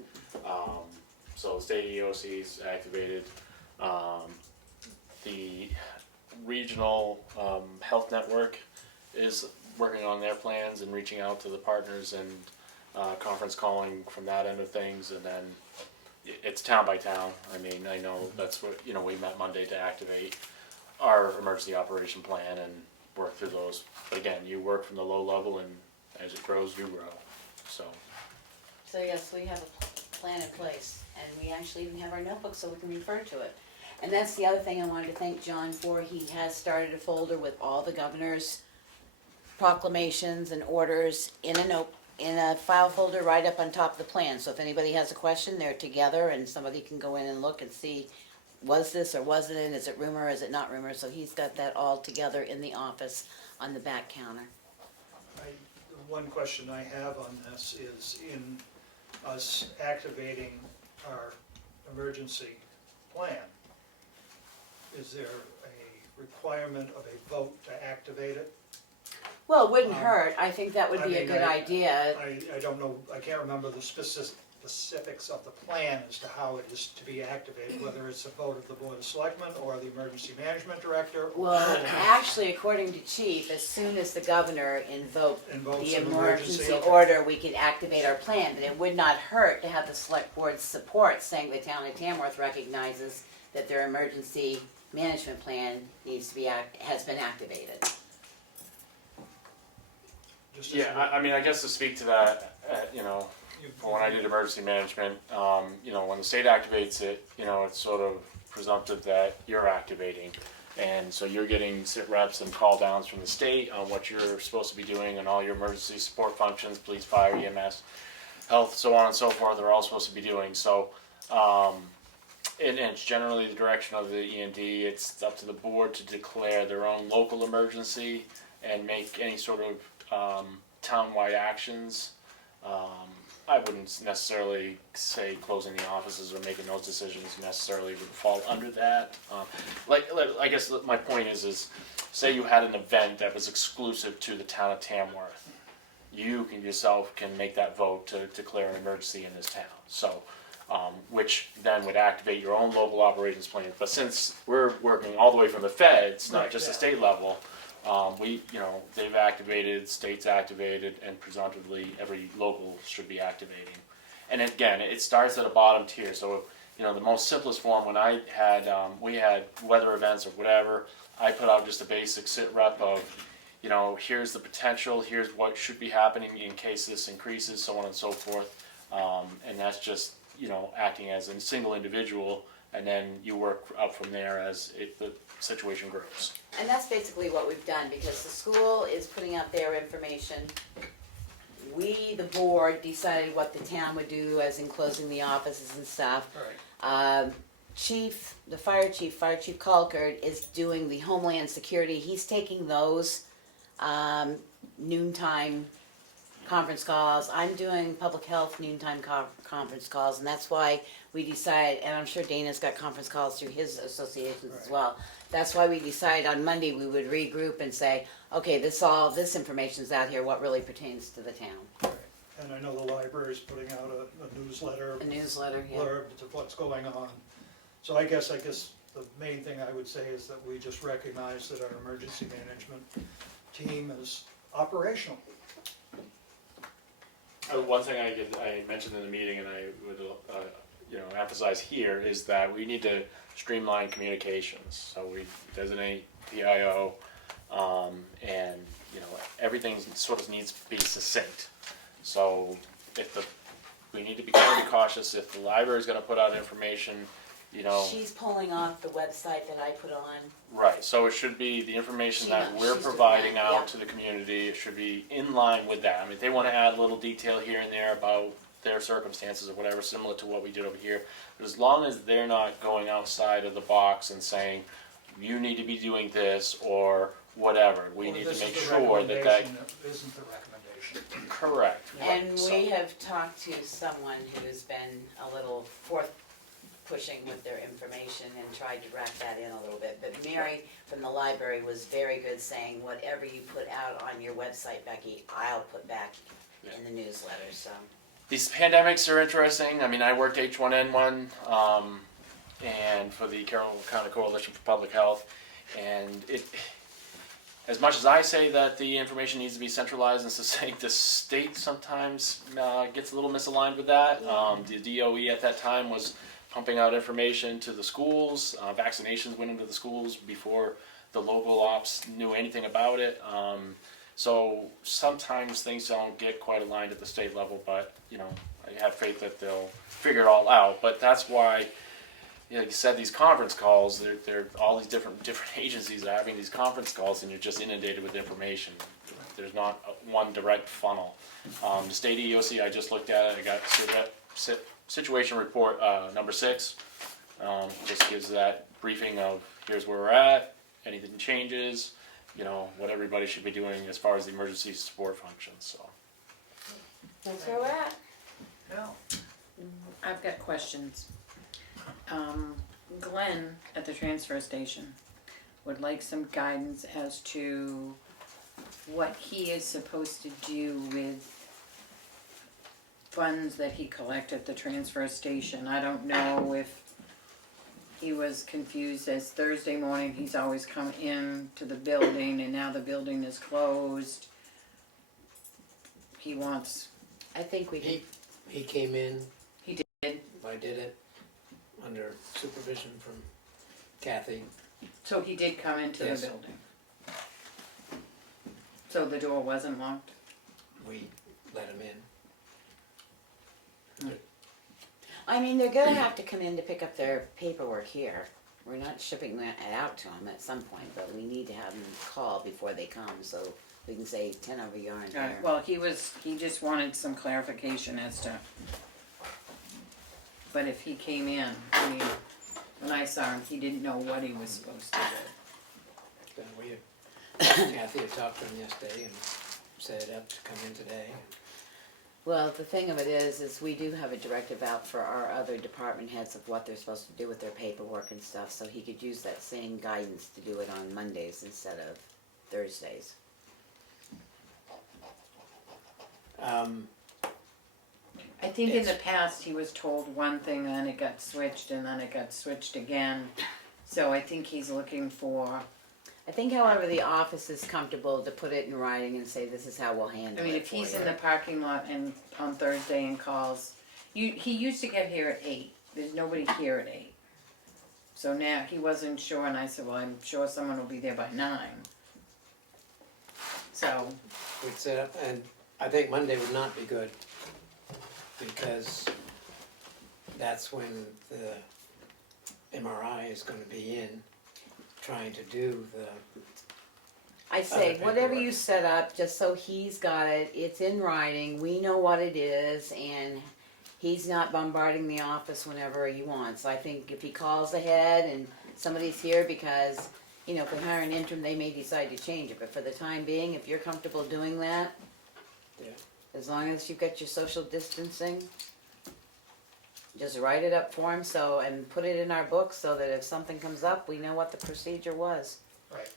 So the state EOC is activated. The regional health network is working on their plans and reaching out to the partners and conference calling from that end of things, and then it's town by town. I mean, I know that's what, you know, we met Monday to activate our emergency operation plan and work through those. But again, you work from the low level, and as it grows, you grow, so. So yes, we have a plan in place, and we actually even have our notebook so we can refer to it. And that's the other thing I wanted to thank John for. He has started a folder with all the governor's proclamations and orders in a file folder right up on top of the plan. So if anybody has a question, they're together, and somebody can go in and look and see, was this or wasn't it? Is it rumor? Is it not rumor? So he's got that all together in the office on the back counter. One question I have on this is, in us activating our emergency plan, is there a requirement of a vote to activate it? Well, it wouldn't hurt. I think that would I be a mean, good idea. I don't know, I can't remember the specifics of the plan as to how it is to be activated, whether it's a vote of the Board of Selectmen or the Emergency Management Director. Or Well, actually, according to Chief, as soon as the governor invoked invokes the an emergency okay. order, we could activate our plan, but it would not hurt to have the select board's support, saying the town of Tamworth recognizes that their emergency management plan needs to be, has been activated. Just as Yeah, I mean, I guess to speak to that, you know, when I did emergency management, you know, when the state activates it, you know, it's sort of presumptive that you're activating. And so you're getting sit reps and call downs from the state on what you're supposed to be doing and all your emergency support functions, police, fire, EMS, health, so on and so forth, they're all supposed to be doing. So, and it's generally the direction of the E&D. It's up to the board to declare their own local emergency and make any sort of town-wide actions. I wouldn't necessarily say closing the offices or making those decisions necessarily would fall under that. I guess my point is say you had an event that was exclusive to the town of Tamworth. You yourself can make that vote to declare an emergency in this town. So, which then would activate your own local operations plan. But since we're working all the way from the feds, not Right, just the yeah. state level, they've activated, states activated, and presumptively every local should be activating. And again, it starts at a bottom tier. So, you know, the most simplest form, when I had, we had weather events or whatever, I put out just a basic sit rep of, you know, here's the potential, here's what should be happening in case this increases, so on and so forth. And that's just, you know, acting as a single individual, and then you work up from there as the situation grows. And that's basically what we've done, because the school is putting out their information. We, the board, decided what the town would do, as in closing the offices and stuff. Right. Chief, Fire Chief Colkert is doing the Homeland Security. He's taking those noontime conference calls. I'm doing public health noontime conference calls, and that's why we decided, and I'm sure Dana's got conference calls through his associations as Right. well. That's why we decided on Monday we would regroup and say, okay, this information's out here, what really pertains to the town. Right. And I know the library's putting out a newsletter. A newsletter, yeah. Blurb to what's going on. So I guess the the main thing I would say is that we just recognize that our emergency management team is operational. One thing I mentioned in the meeting, and I would emphasize here, is that we need to streamline communications. So we designate PIO, and everything sort of needs to be succinct. So we need to be very cautious if the library is going to put out information. She's pulling off the website that I put on. Right, so it should be the information that we're she's doing providing that, out yeah. to the community, it should be in line with that. I mean, if they wanna add a little detail here and there about their circumstances or whatever, similar to what we did over here, but as long as they're not going outside of the box and saying, you need to be doing this, or whatever, we need to make sure that This is the recommendation, it isn't the recommendation. correct. right, And so- we have talked to someone who's been a little pushing with their information and tried to rack that in a little bit. But Mary from the library was very good, saying whatever you put out on your website, Becky, I'll put back in the newsletter, so. These pandemics are interesting. I mean, I worked H1N1 and for the Carroll County Coalition for Public Health, and as much as I say that the information needs to be centralized and succinct, the state sometimes gets a little misaligned with that. The DOE at that time was pumping out information to the schools. Vaccinations went into the schools before the local ops knew anything about it. So sometimes things don't get quite aligned at the state level, but I have faith that they'll figure it all out. But that's why, like you said, these conference calls, they're all these different agencies are having these conference calls, and you're just inundated with information. There's not one direct funnel. The state EOC, I just looked at it. I got situation report number 6. Just gives that briefing of here's where we're at, anything changes, what everybody should be doing as far as the emergency support functions. So That's where we're at. Yeah. I've got questions. Glenn at the transfer station would like some guidance as to what he is supposed to do with funds that he collected at the transfer station. I don't know if he was confused as Thursday morning he's always come in to the building and now the building is closed. He wants, I think we can. He came in. He did. I did it under supervision from Kathy. So he did come into Yes. the building. So the door wasn't locked? We let him in. I mean, they're gonna have to come in to pick up their paperwork here. We're not shipping that out to them at some point, but we need to have them call before they come, so we can say 10 over you aren't there. Well, he just wanted some clarification as to, but if he came in, I mean, when I saw him, he didn't know what he was supposed to do. Then Kathy had talked to him yesterday and set it up to come in today. Well, the thing of it is we do have a directive out for our other department heads of what they're supposed to do with their paperwork and stuff, so he could use that same guidance to do it on Mondays instead of Thursdays. I think in the past, he was told one thing, and then it got switched, and then it got switched again. So I think he's looking for, I think, however, the office is comfortable to put it in writing and say this is how we'll handle I mean, it if for he's you. in the parking lot and on Thursday and calls, he used to get here at 8. There's nobody here at 8. So now he wasn't sure, and I said, well, I'm sure someone will be there by 9. So, We'd set up, and I think Monday would not be good, because that's when the MRI is gonna be in, trying to do the, I say, other whatever paperwork. you set up, just so he's got it, it's in writing, we know what it is, and he's not bombarding the office whenever he wants. I think if he calls ahead and somebody's here because, if we hire an interim, they may decide to change it, but for the time being, if you're comfortable doing that, yeah. as long as you've got your social distancing, just write it up for him and put it in our book so that if something comes up, we know what the procedure was. Right.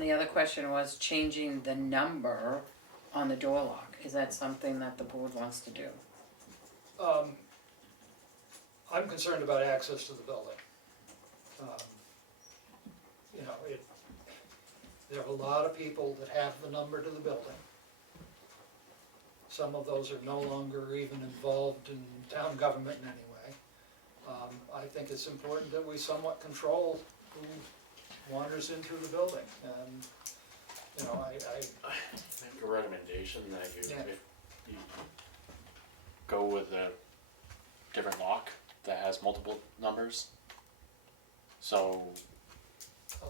the other question was changing the number on the door lock. Is that something that the board wants to do? I'm concerned about access to the building. You know, there are a lot of people that have the number to the building. Some of those are no longer even involved in town government in any way. I think it's important that we somewhat control who wanders in through the building, and, you know, I Make a recommendation that Yeah. if you go with a different lock that has multiple numbers. So,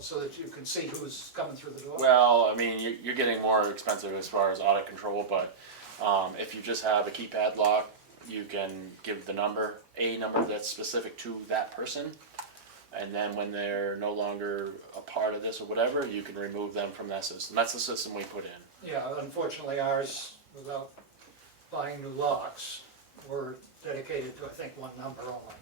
so that you can see who's coming through the door. well, I mean, you're getting more expensive as far as audit control, but if you just have a keypad lock, you can give the number, a number that's specific to that person. And then when they're no longer a part of this or whatever, you can remove them from that system. That's the system we put in. Yeah, unfortunately ours, without buying new locks, were dedicated to, I think, one number only.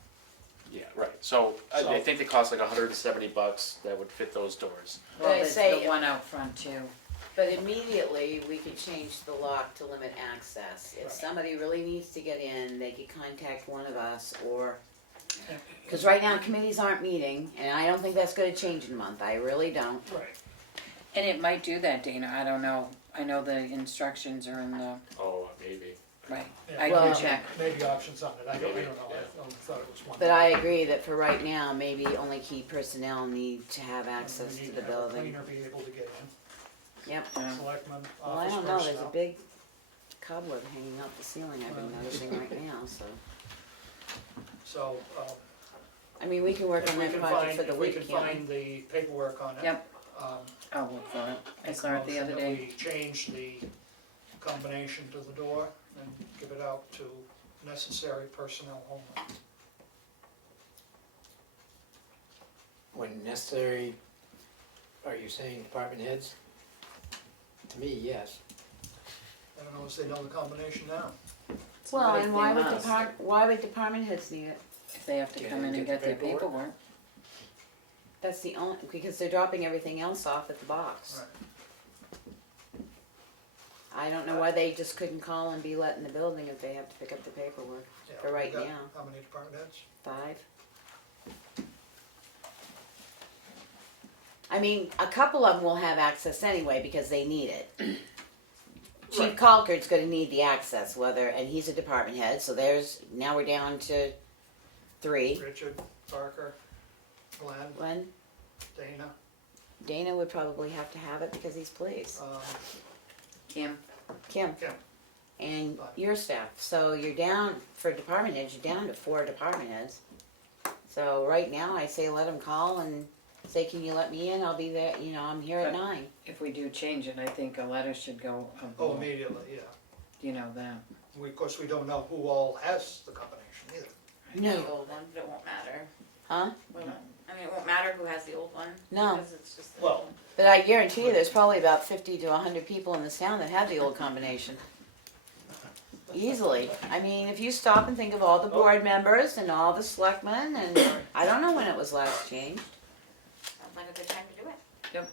Yeah, right. So I So- think they cost like $170 that would fit those doors. But Well, I there's say- the one out front too. But immediately, we could change the lock to limit access. If Right. somebody really needs to get in, they could contact one of us, or, because right now committees aren't meeting, and I don't think that's gonna change in a month, I really don't. Right. And it might do that, Dana, I don't know. I know the instructions are in the, Oh, maybe. right, Yeah, I Well- can check. maybe options on it, I don't Maybe, know, yeah. I only thought it was one. But I agree that for right now, maybe only key personnel need to have access We to need the have a building. cleaner be able to get in, Yep. Yeah. selectmen, Well, I office don't know, there's a personnel. big cobweb hanging off the ceiling I've been noticing right now, so. So, I mean, we can work if on we that can project find, for the if we week, can can't we? find the paperwork on it. Yep. um, I'll look for it. I make a saw it the motion other that day. we change the combination to the door and give it out to necessary personnel only. When necessary, are you saying department heads? To me, yes. I don't know if they know the combination now. Well, Somebody and why would must. why would department heads need it? If they have to Get come in in and and get get the their paperwork? paperwork. That's the only, because they're dropping everything else off at the box. Right. I don't know why they just couldn't call and be let in the building if they have to pick up the paperwork. Yeah, For right we got now. How many department heads? 5. I mean, a couple of them will have access anyway because they need it. Chief Right. Colkert's gonna need the access, and he's a department head, so now we're down to 3. Richard, Parker, Glenn, Glenn, Dana, Dana would probably have to have it because he's police. Kim, Kim. Kim. And Fine. your staff, so you're down, for department heads, you're down to 4 department heads. So right now, I say let them call and say, can you let me in, I'll be there, I'm here at But- 9. if we do change it, I think a letter should go. Oh, immediately, yeah. You know that. Of course, we don't know who all has the combination either. The old one, but it won't matter. Huh? I mean, it won't matter who has the old one. No. Because it's just the Well- old one. But I guarantee you, there's probably about 50 to 100 people in this town that have the old combination. Easily. I mean, if you stop and think of all the board members and all the selectmen, and I don't know when it was last changed. Sounds like a good time to do it.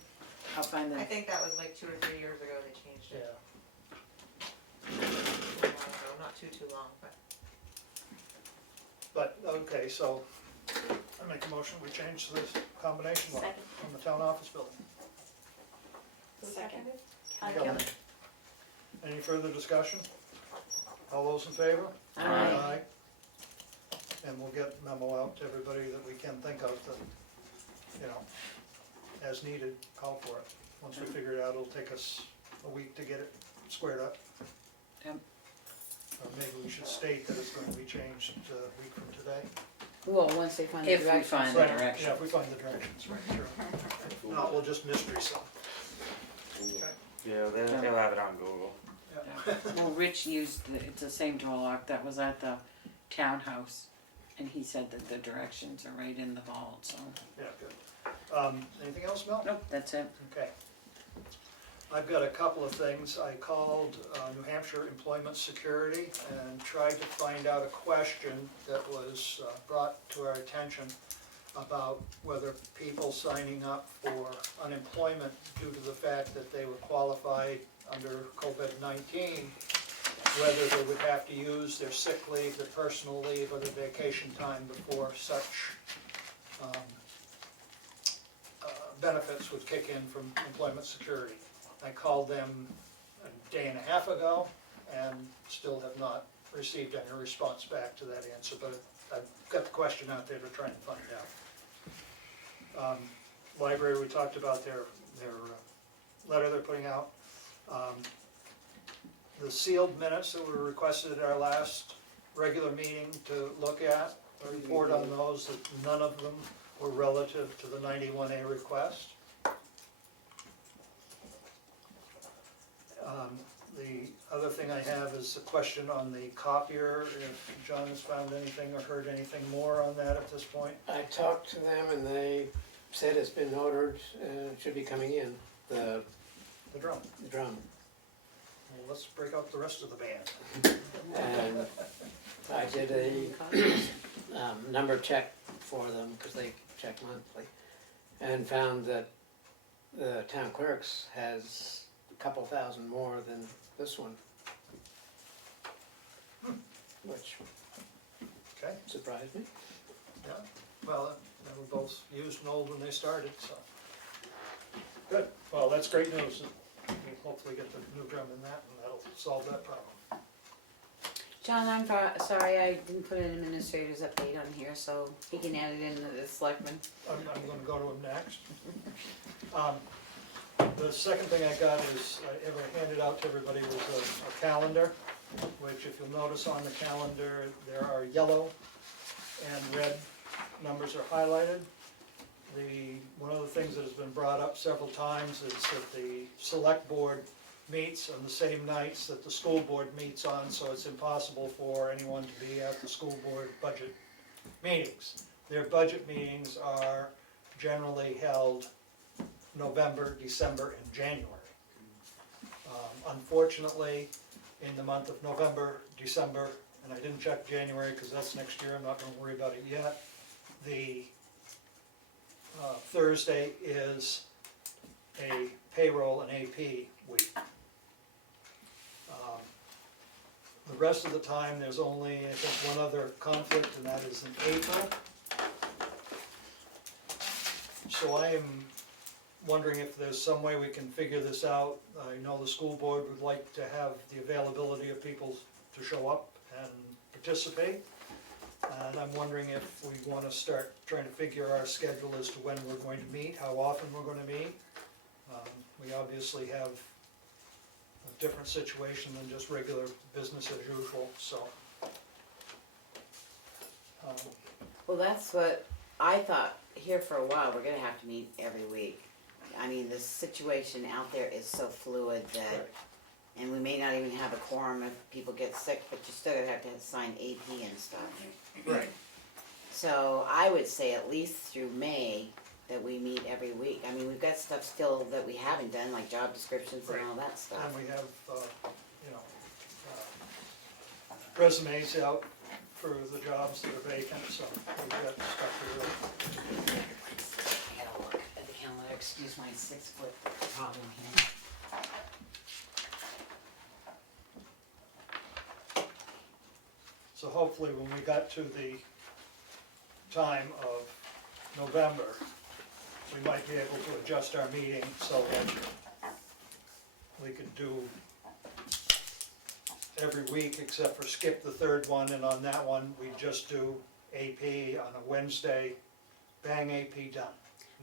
I'll find I that. think that was like 2 or 3 years ago they changed Yeah. it. Not long ago, not too long, but. But, okay, so I make a motion, we change this combination lock Second. on the town office building. Second. Kelly. Any further discussion? All those in favor? Aye. And we'll get memo out to everybody that we can think of that, as needed, call for it. Once we figure it out, it'll take us a week to get it squared up. Yep. Or maybe we should state that it's gonna be changed a week from today. Well, once they find the If we directions. find the Right, direction. Yeah, if we find the directions, right, sure. No, we'll just mystery some. Yeah, they'll have it on Google. Well, Rich used, it's the same door lock that was at the townhouse. And he said that the directions are right in the vault, so. Yeah, good. Anything else, Mel? Nope, that's it. Okay. I've got a couple of things. I called New Hampshire Employment Security and tried to find out a question that was brought to our attention about whether people signing up for unemployment due to the fact that they were qualified under COVID-19 whether they would have to use their sick leave, their personal leave, or their vacation time before such benefits would kick in from employment security. I called them a day and a half ago and still have not received any response back to that answer, but I've got the question out there to try and find out. Library, we talked about their letter they're putting out. The sealed minutes that were requested at our last regular meeting to look at, a report on those, that none of them were relative to the 91A request. The other thing I have is a question on the copier, if John has found anything or heard anything more on that at this point. I talked to them and they said it's been ordered and it should be coming in, the The drum. drum. Well, let's break out the rest of the band. And I did a number check for them, because they check monthly, and found that the town clerk's has a couple thousand more than this one. Which Okay, surprised me. yeah, well, they were both used and old when they started, so. Good, well, that's great news. We'll hopefully get the new drum in that, and that'll solve that problem. John, I'm sorry I didn't put an administrator's update on here, so he can add it into the selectmen. I'm gonna go to him next. The second thing I got is, I ever handed out to everybody was a calendar, which if you'll notice on the calendar, there are yellow and red numbers are highlighted. One of the things that has been brought up several times is that the select board meets on the same nights that the school board meets on, so it's impossible for anyone to be at the school board budget meetings. Their budget meetings are generally held November, December, and January. Unfortunately, in the month of November, December, and I didn't check January because that's next year, I'm not going to worry about it yet, the Thursday is a payroll and AP week. The rest of the time, there's only, I think, one other conflict, and that is in April. So I am wondering if there's some way we can figure this out. I know the school board would like to have the availability of people to show up and participate. And I'm wondering if we want to start trying to figure our schedule as to when we're going to meet, how often we're going to meet. We obviously have a different situation than just regular business as usual, so. Well, that's what I thought here for a while, we're gonna have to meet every week. I mean, the situation out there is so fluid that, and we may not even have a quorum if people get sick, but you're still gonna have to sign AP and stuff. Right. So I would say at least through May that we meet every week. I mean, we've got stuff still that we haven't done, like job descriptions and all that stuff. And we have, resumes out for the jobs that are vacant, so we've got stuff to do. I gotta look at the calendar, excuse my 6-foot problem here. So hopefully when we got to the time of November, we might be able to adjust our meeting so that we could do every week except for skip the third one, and on that one, we just do AP on a Wednesday, bang AP done.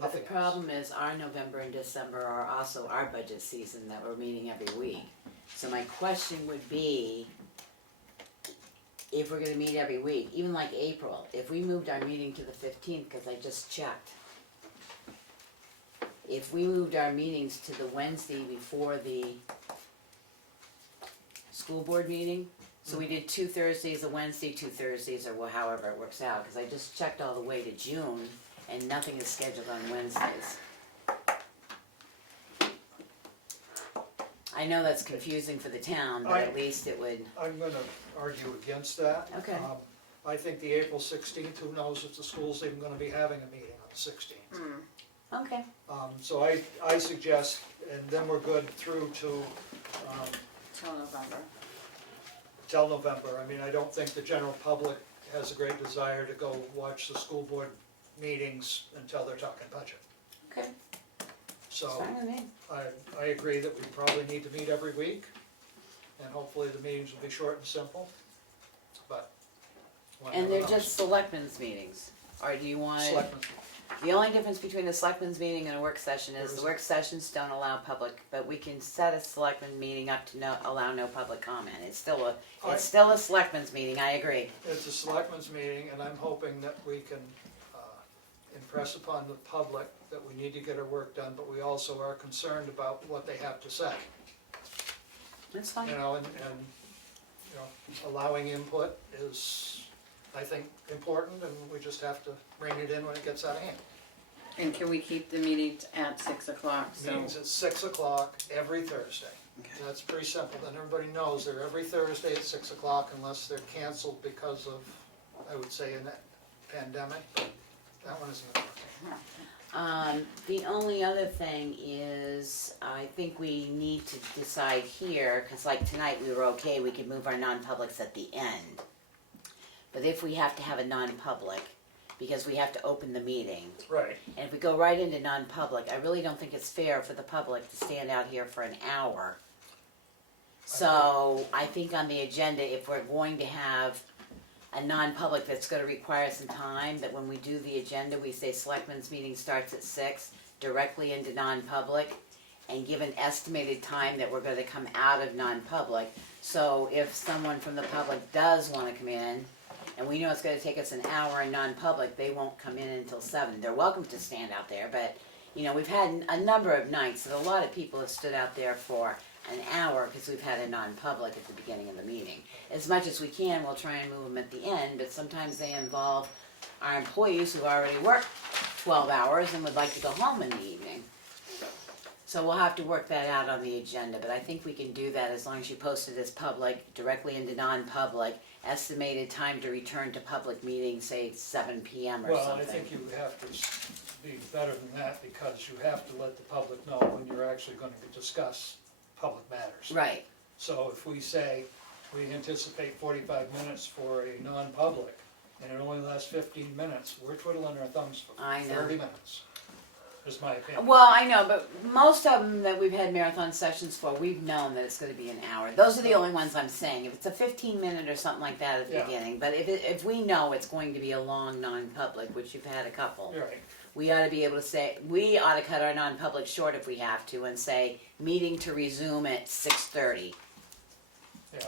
But the Nothing else. problem is our November and December are also our budget season that we're meeting every week. So my question would be, if we're gonna meet every week, even like April, if we moved our meeting to the 15th, cause I just checked. If we moved our meetings to the Wednesday before the school board meeting, so we did 2 Thursdays, a Wednesday, 2 Thursdays, or however it works out, cause I just checked all the way to June, and nothing is scheduled on Wednesdays. I know that's confusing for the town, but at least it would, I'm gonna argue against that. Okay. I think the April 16th, who knows if the school's even gonna be having a meeting on the 16th. okay. So I suggest, and then we're good through to Till November. till November. I mean, I don't think the general public has a great desire to go watch the school board meetings until they're talking budget. Okay, So fine with me. I agree that we probably need to meet every week, and hopefully the meetings will be short and simple, but. one And never they're knows. just selectmen's meetings, or do you want? Selectmen. The only difference between a selectmen's meeting and a work session is the work sessions don't allow public, but we can set a selectmen meeting up to allow no public comment. It's still a selectmen's meeting, I agree. It's a selectmen's meeting, and I'm hoping that we can impress upon the public that we need to get our work done, but we also are concerned about what they have to say. That's fine. You know, and you know, allowing input is, I think, important, and we just have to rein it in when it gets out of hand. And can we keep the meetings at 6 o'clock, so? Meetings at 6 o'clock every Thursday. Okay. That's pretty simple, then everybody knows they're every Thursday at 6 o'clock unless they're canceled because of, I would say, a pandemic, but that one isn't gonna work. The only other thing is, I think we need to decide here, cause like tonight we were okay, we could move our non-publics at the end. But if we have to have a non-public, because we have to open the meeting, Right. and if we go right into non-public, I really don't think it's fair for the public to stand out here for an hour. So, I think on the agenda, if we're going to have a non-public that's gonna require some time, that when we do the agenda, we say selectmen's meeting starts at 6, directly into non-public, and give an estimated time that we're gonna come out of non-public. So if someone from the public does wanna come in, and we know it's gonna take us an hour in non-public, they won't come in until 7. They're welcome to stand out there, but, you know, we've had a number of nights that a lot of people have stood out there for an hour, because we've had a non-public at the beginning of the meeting. As much as we can, we'll try and move them at the end, but sometimes they involve our employees who already work 12 hours and would like to go home in the evening. So we'll have to work that out on the agenda, but I think we can do that as long as you post it as public, directly into non-public, estimated time to return to public meeting, say 7 PM or Well, something. I think you have to be better than that, because you have to let the public know when you're actually gonna discuss public matters. Right, So if we say, we anticipate 45 minutes for a non-public, and it only lasts 15 minutes, we're twiddling our thumbs for I know. 30 minutes, is my opinion. well, I know, but most of them that we've had marathon sessions for, we've known that it's gonna be an hour. Those are the only ones I'm saying. If it's a 15-minute or something like that at the Yeah. beginning, but if we know it's going to be a long non-public, which you've had a couple, You're right. we ought to be able to say, we ought to cut our non-public short if we have to, and say, meeting to resume at 6:30. Yeah.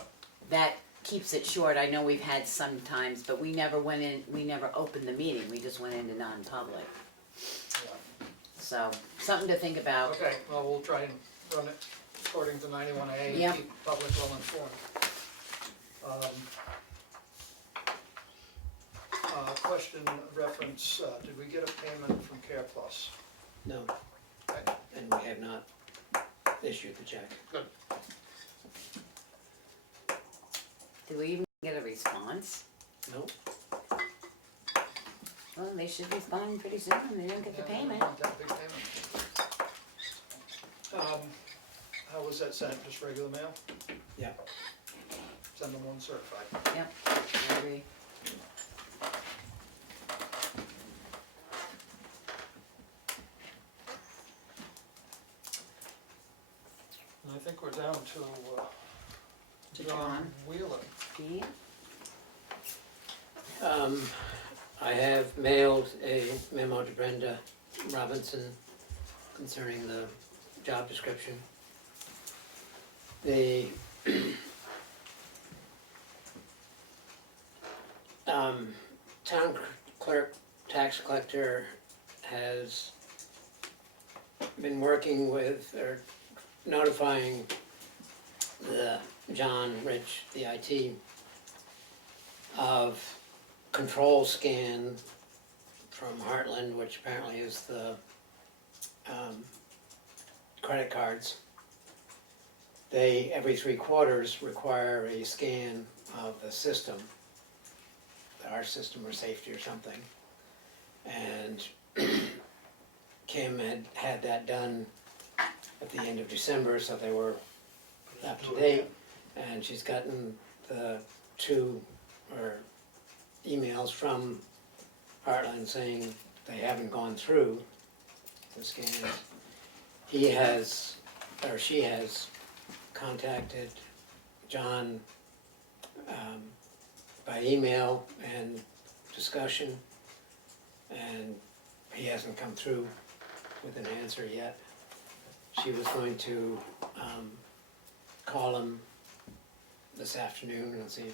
That keeps it short. I know we've had some times, but we never opened the meeting, we just went into non-public. Yeah. So, something to think about. Okay, well, we'll try and run it according to 91A Yep. and keep the public well informed. Question reference, did we get a payment from Care Plus? No, Okay. and we have not issued the check. Did we even get a response? No, Well, they should respond pretty soon, they didn't get the Yeah, payment. not that big payment. How was that sent, just regular mail? yeah. Send them one certified. Yep, I agree. And I think we're down to John John. Wheeler. Dean? I have mailed a memo to Brenda Robinson concerning the job description. The town clerk, tax collector has been working with, or notifying John Rich, the IT, of control scan from Heartland, which apparently is the credit cards. They, every 3 quarters, require a scan of the system, our system or safety or something. And Kim had that done at the end of December, so they were up to date. And she's gotten the two or emails from Heartland saying they haven't gone through the scans. He has, or she has contacted John by email and discussion, and he hasn't come through with an answer yet. She was going to call him this afternoon and see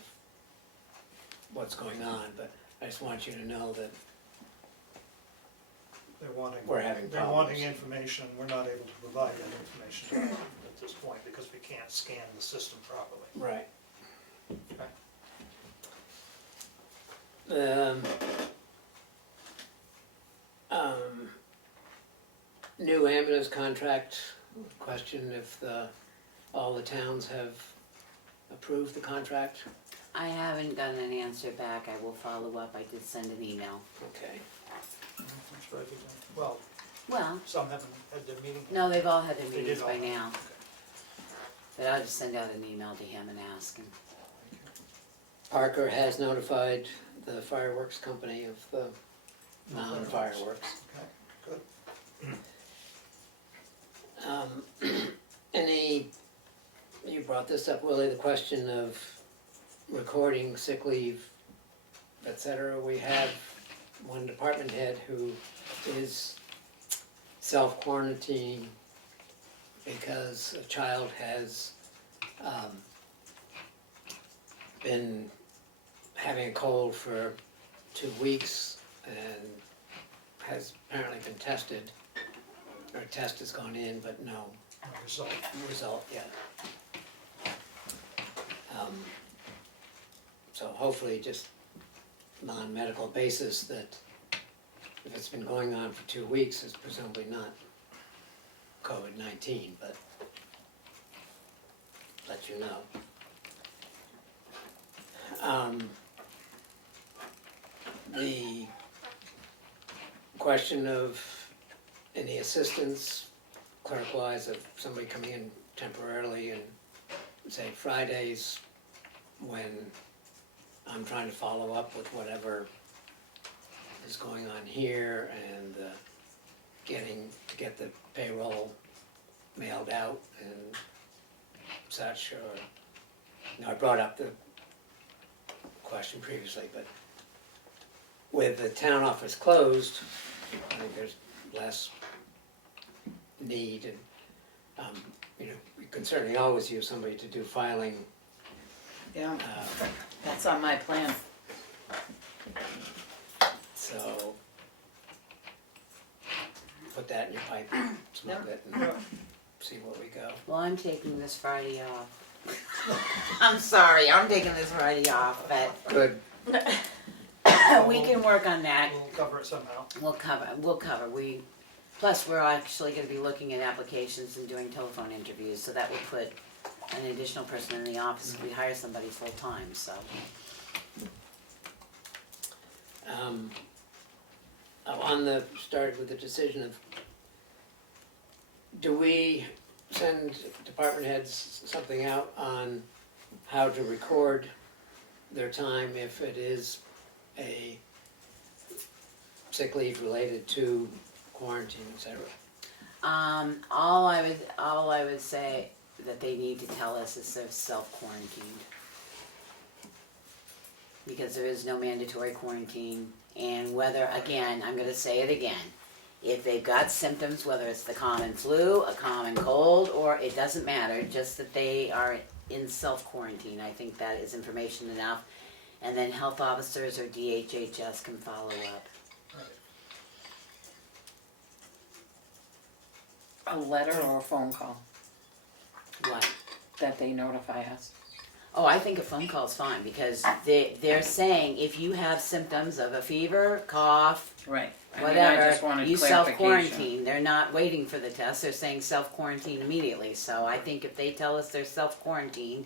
what's going on, but I just want you to know that They're wanting, we're having they're problems. wanting information, we're not able to provide that information to them at this point because we can't scan the system properly. Right. Okay. New ambulance contract, question if all the towns have approved the contract? I haven't gotten an answer back, I will follow up, I did send an email. Okay. That's right, well, Well, some haven't had their meeting. no, they've all had their They meetings did by all. now, but I'll just send out an email to him and ask him. Parker has notified the fireworks company of the non-fireworks. Okay, good. You brought this up, Willie, the question of recording sick leave, et cetera. We have one department head who is self-quarantining because a child has been having a cold for 2 weeks and has apparently been tested. Or a test has gone in, but no result yet. So hopefully just non-medical basis that if it's been going on for 2 weeks, it's presumably not COVID-19, but let you know. The question of any assistance clerk-wise of somebody coming in temporarily and say Fridays when I'm trying to follow up with whatever is going on here and get the payroll mailed out and such, or, I brought up the question previously, but with the town office closed, I think there's less need, and we can certainly always use somebody to do filing. Yeah, that's on my plan. So put that in your pipe, smoke it, and see where we go. Well, I'm taking this Friday off. I'm sorry, I'm taking this Friday off, but Good. we can work on that. We'll cover it somehow. We'll cover, plus we're actually gonna be looking at applications and doing telephone interviews, so that would put an additional person in the office if we hire somebody full-time, so. Started with the decision of, do we send department heads something out on how to record their time if it is a sick leave related to quarantine, et cetera? All I would say that they need to tell us is they're self-quarantined. Because there is no mandatory quarantine, and whether, again, I'm gonna say it again, if they've got symptoms, whether it's the common flu, a common cold, or it doesn't matter, just that they are in self-quarantine, I think that is information enough. And then health officers or DHHS can follow up. A letter or a phone call What? that they notify us. Oh, I think a phone call's fine, because they're saying if you have symptoms of a fever, cough, Right. I mean, I just whatever, wanted you clarification. self-quarantine. They're not waiting for the test, they're saying self-quarantine immediately. So I think if they tell us they're self-quarantined,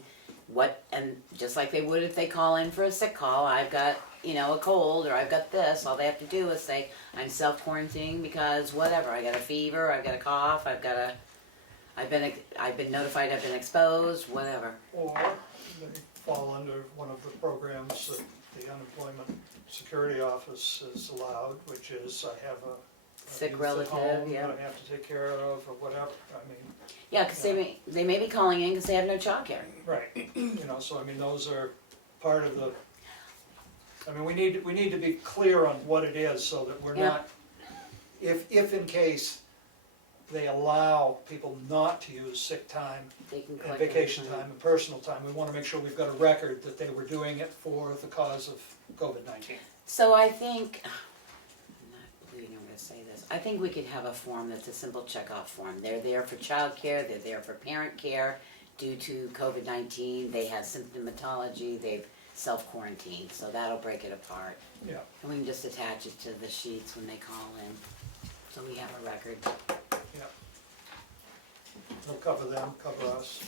and just like they would if they call in for a sick call, I've got, a cold, or I've got this, all they have to do is say, I'm self-quarantining because whatever, I got a fever, I've got a cough, I've been notified I've been exposed, whatever. Or they fall under one of the programs that the Unemployment Security Office has allowed, which is I have a Sick youth at relative, home yeah. that I have to take care of or whatever, I mean, Yeah, because they may be calling in because they have no childcare. right, you know, so I mean, those are part of the, I mean, we need to be clear on what it is so that we're Yeah. not, if in case they allow people not to use sick time They can and collect vacation everything. time and personal time, we wanna make sure we've got a record that they were doing it for the cause of COVID-19. So I think, I'm not believing I'm gonna say this, I think we could have a form that's a simple checkoff form. They're there for childcare, they're there for parent care. Due to COVID-19, they have symptomatology, they've self-quarantined, so that'll break it apart. Yeah. And we can just attach it to the sheets when they call in, so we have a record. They'll cover them, cover us.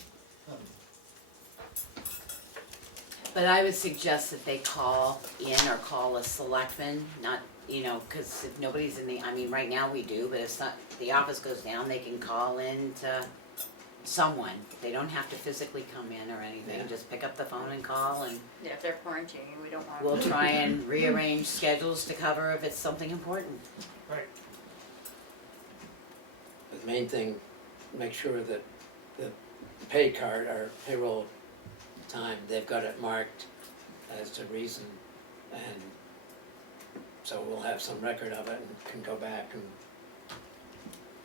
But I would suggest that they call in or call a selectman, not, you know, because if nobody's in the, I mean, right now we do, but if not, the office goes down, they can call in to someone. They don't have to physically come in or anything, Yeah. just pick up the phone and call, and Yeah, if they're quarantining, we don't want. we'll try and rearrange schedules to cover if it's something important. Right, The main thing, make sure that the pay card or payroll time, they've got it marked as to reason, and so we'll have some record of it and can go back and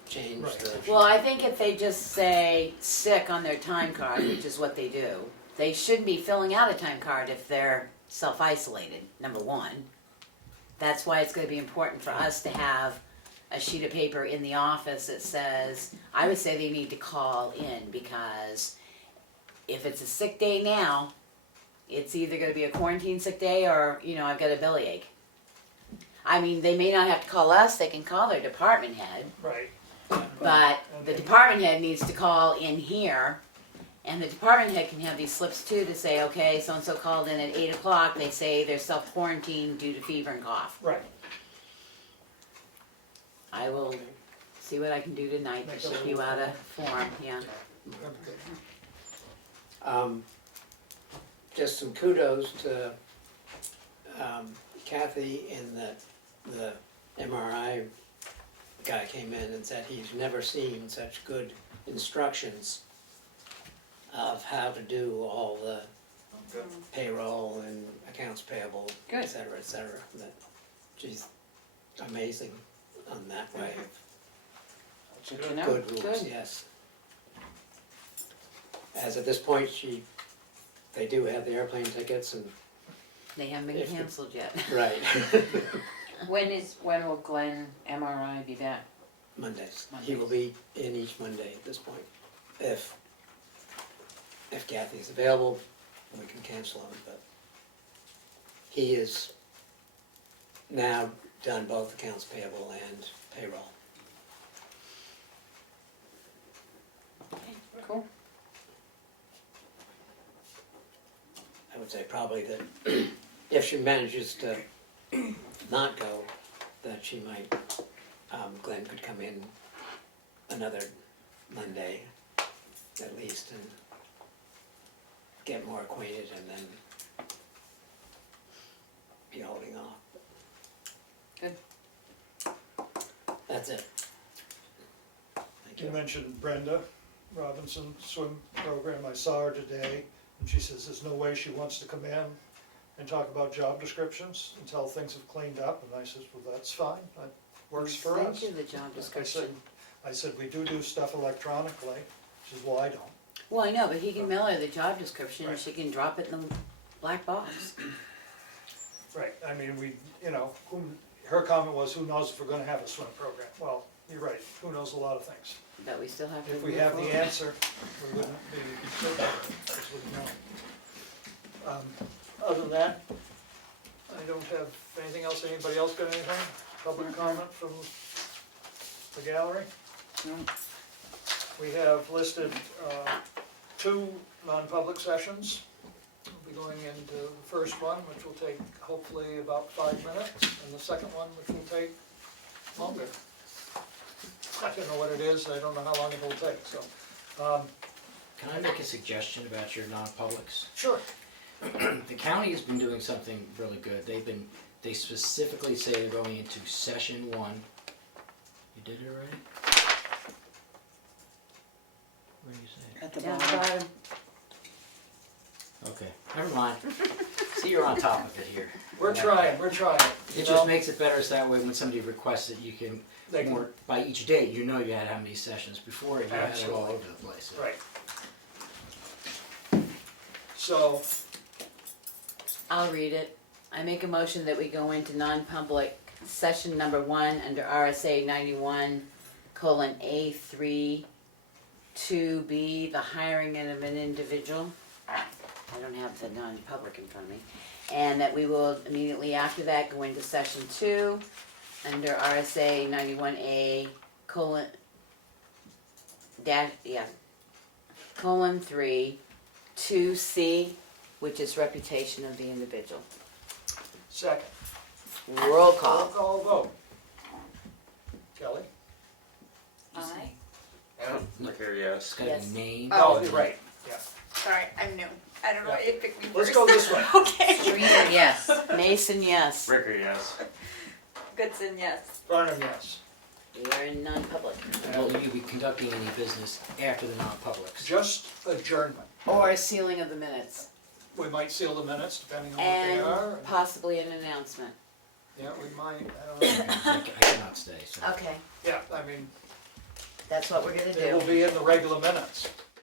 change Right. the. Well, I think if they just say sick on their time card, which is what they do, they shouldn't be filling out a time card if they're self-isolated, number one. That's why it's gonna be important for us to have a sheet of paper in the office that says, I would say they need to call in, because if it's a sick day now, it's either gonna be a quarantine sick day or, you know, I've got a bellyache. I mean, they may not have to call us, they can call their department head, right. but the department head needs to call in here, and the department head can have these slips too to say, okay, so-and-so called in at 8 o'clock, they say they're self-quarantined due to fever and cough. Right, I will see what I can do tonight to ship you out a form, yeah. Just some kudos to Kathy in that the MRI guy came in and said he's never seen such good instructions of how to do all the payroll and accounts payable, Good. et cetera, that she's amazing on that way. Good to know. Good rules, Good. yes. As at this point, they do have the airplane tickets and, They haven't been If the- canceled yet. right, When will Glenn MRI be back? Mondays. He will be in each Monday at this point. If Kathy's available, we can cancel him, but he is now done both accounts payable and payroll. Cool. I would say probably that if she manages to not go, that she might, Glenn could come in another Monday at least and get more acquainted and then be holding off. Good. That's it. Thank you you. mentioned Brenda Robinson swim program, I saw her today, and she says there's no way she wants to come in and talk about job descriptions until things have cleaned up, and I says, well, that's fine, that works for us. Thank you, the job description. I said, we do stuff electronically, she says, well, I don't. Well, I know, but he can mail her the job description, and Right. she can drop it in the black box. Right, I mean, her comment was, who knows if we're gonna have a swim program? Well, you're right, who knows a lot of things. But we still have to If we move have the forward. answer, we wouldn't be, just wouldn't know. Other than that, I don't have anything else. Anybody else got anything? Public comment from the gallery? No. We have listed 2 non-public sessions. We'll be going into the first one, which will take hopefully about 5 minutes, and the second one, which will take longer. I don't know what it is, I don't know how long it will take, so. Can I make a suggestion about your non-publics? Sure. The county has been doing something really good. They specifically say they're going into session 1. You did it already? Where do you say it? At the Down bottom. the bottom. Okay, never mind. See, you're on top of it here. We're trying, you It know? just makes it better so that way when somebody requests it, you can, They can- more, by each date, you know you had how many sessions. Before, you had it all Absolutely. over the place. Right. So, I'll read it. I make a motion that we go into non-public session number 1 under RSA 91:A3 to be the hiring of an individual. I don't have the non-public in front of me. And that we will immediately after that go into session 2 under RSA 91A colon 3 2C, which is reputation of the individual. second. Roll Roll call. call vote. Kelly? Aye. Ricker, yes. It's got a Yes. name. Oh, you're right, yeah. Sorry, I'm new. I don't know why you picked me Let's first. go this way. Okay. Streeter, yes. Mason, yes. Ricker, yes. Goodson, yes. Barnum, yes. We are in non-public. Will you be conducting any business after the non-publics? Just adjournment. Or sealing of the minutes. We might seal the minutes depending on what they are. And possibly an announcement. Yeah, we might, I don't know. I cannot stay, so. Okay, Yeah, I mean, that's what we're gonna it will do. be in the regular minutes.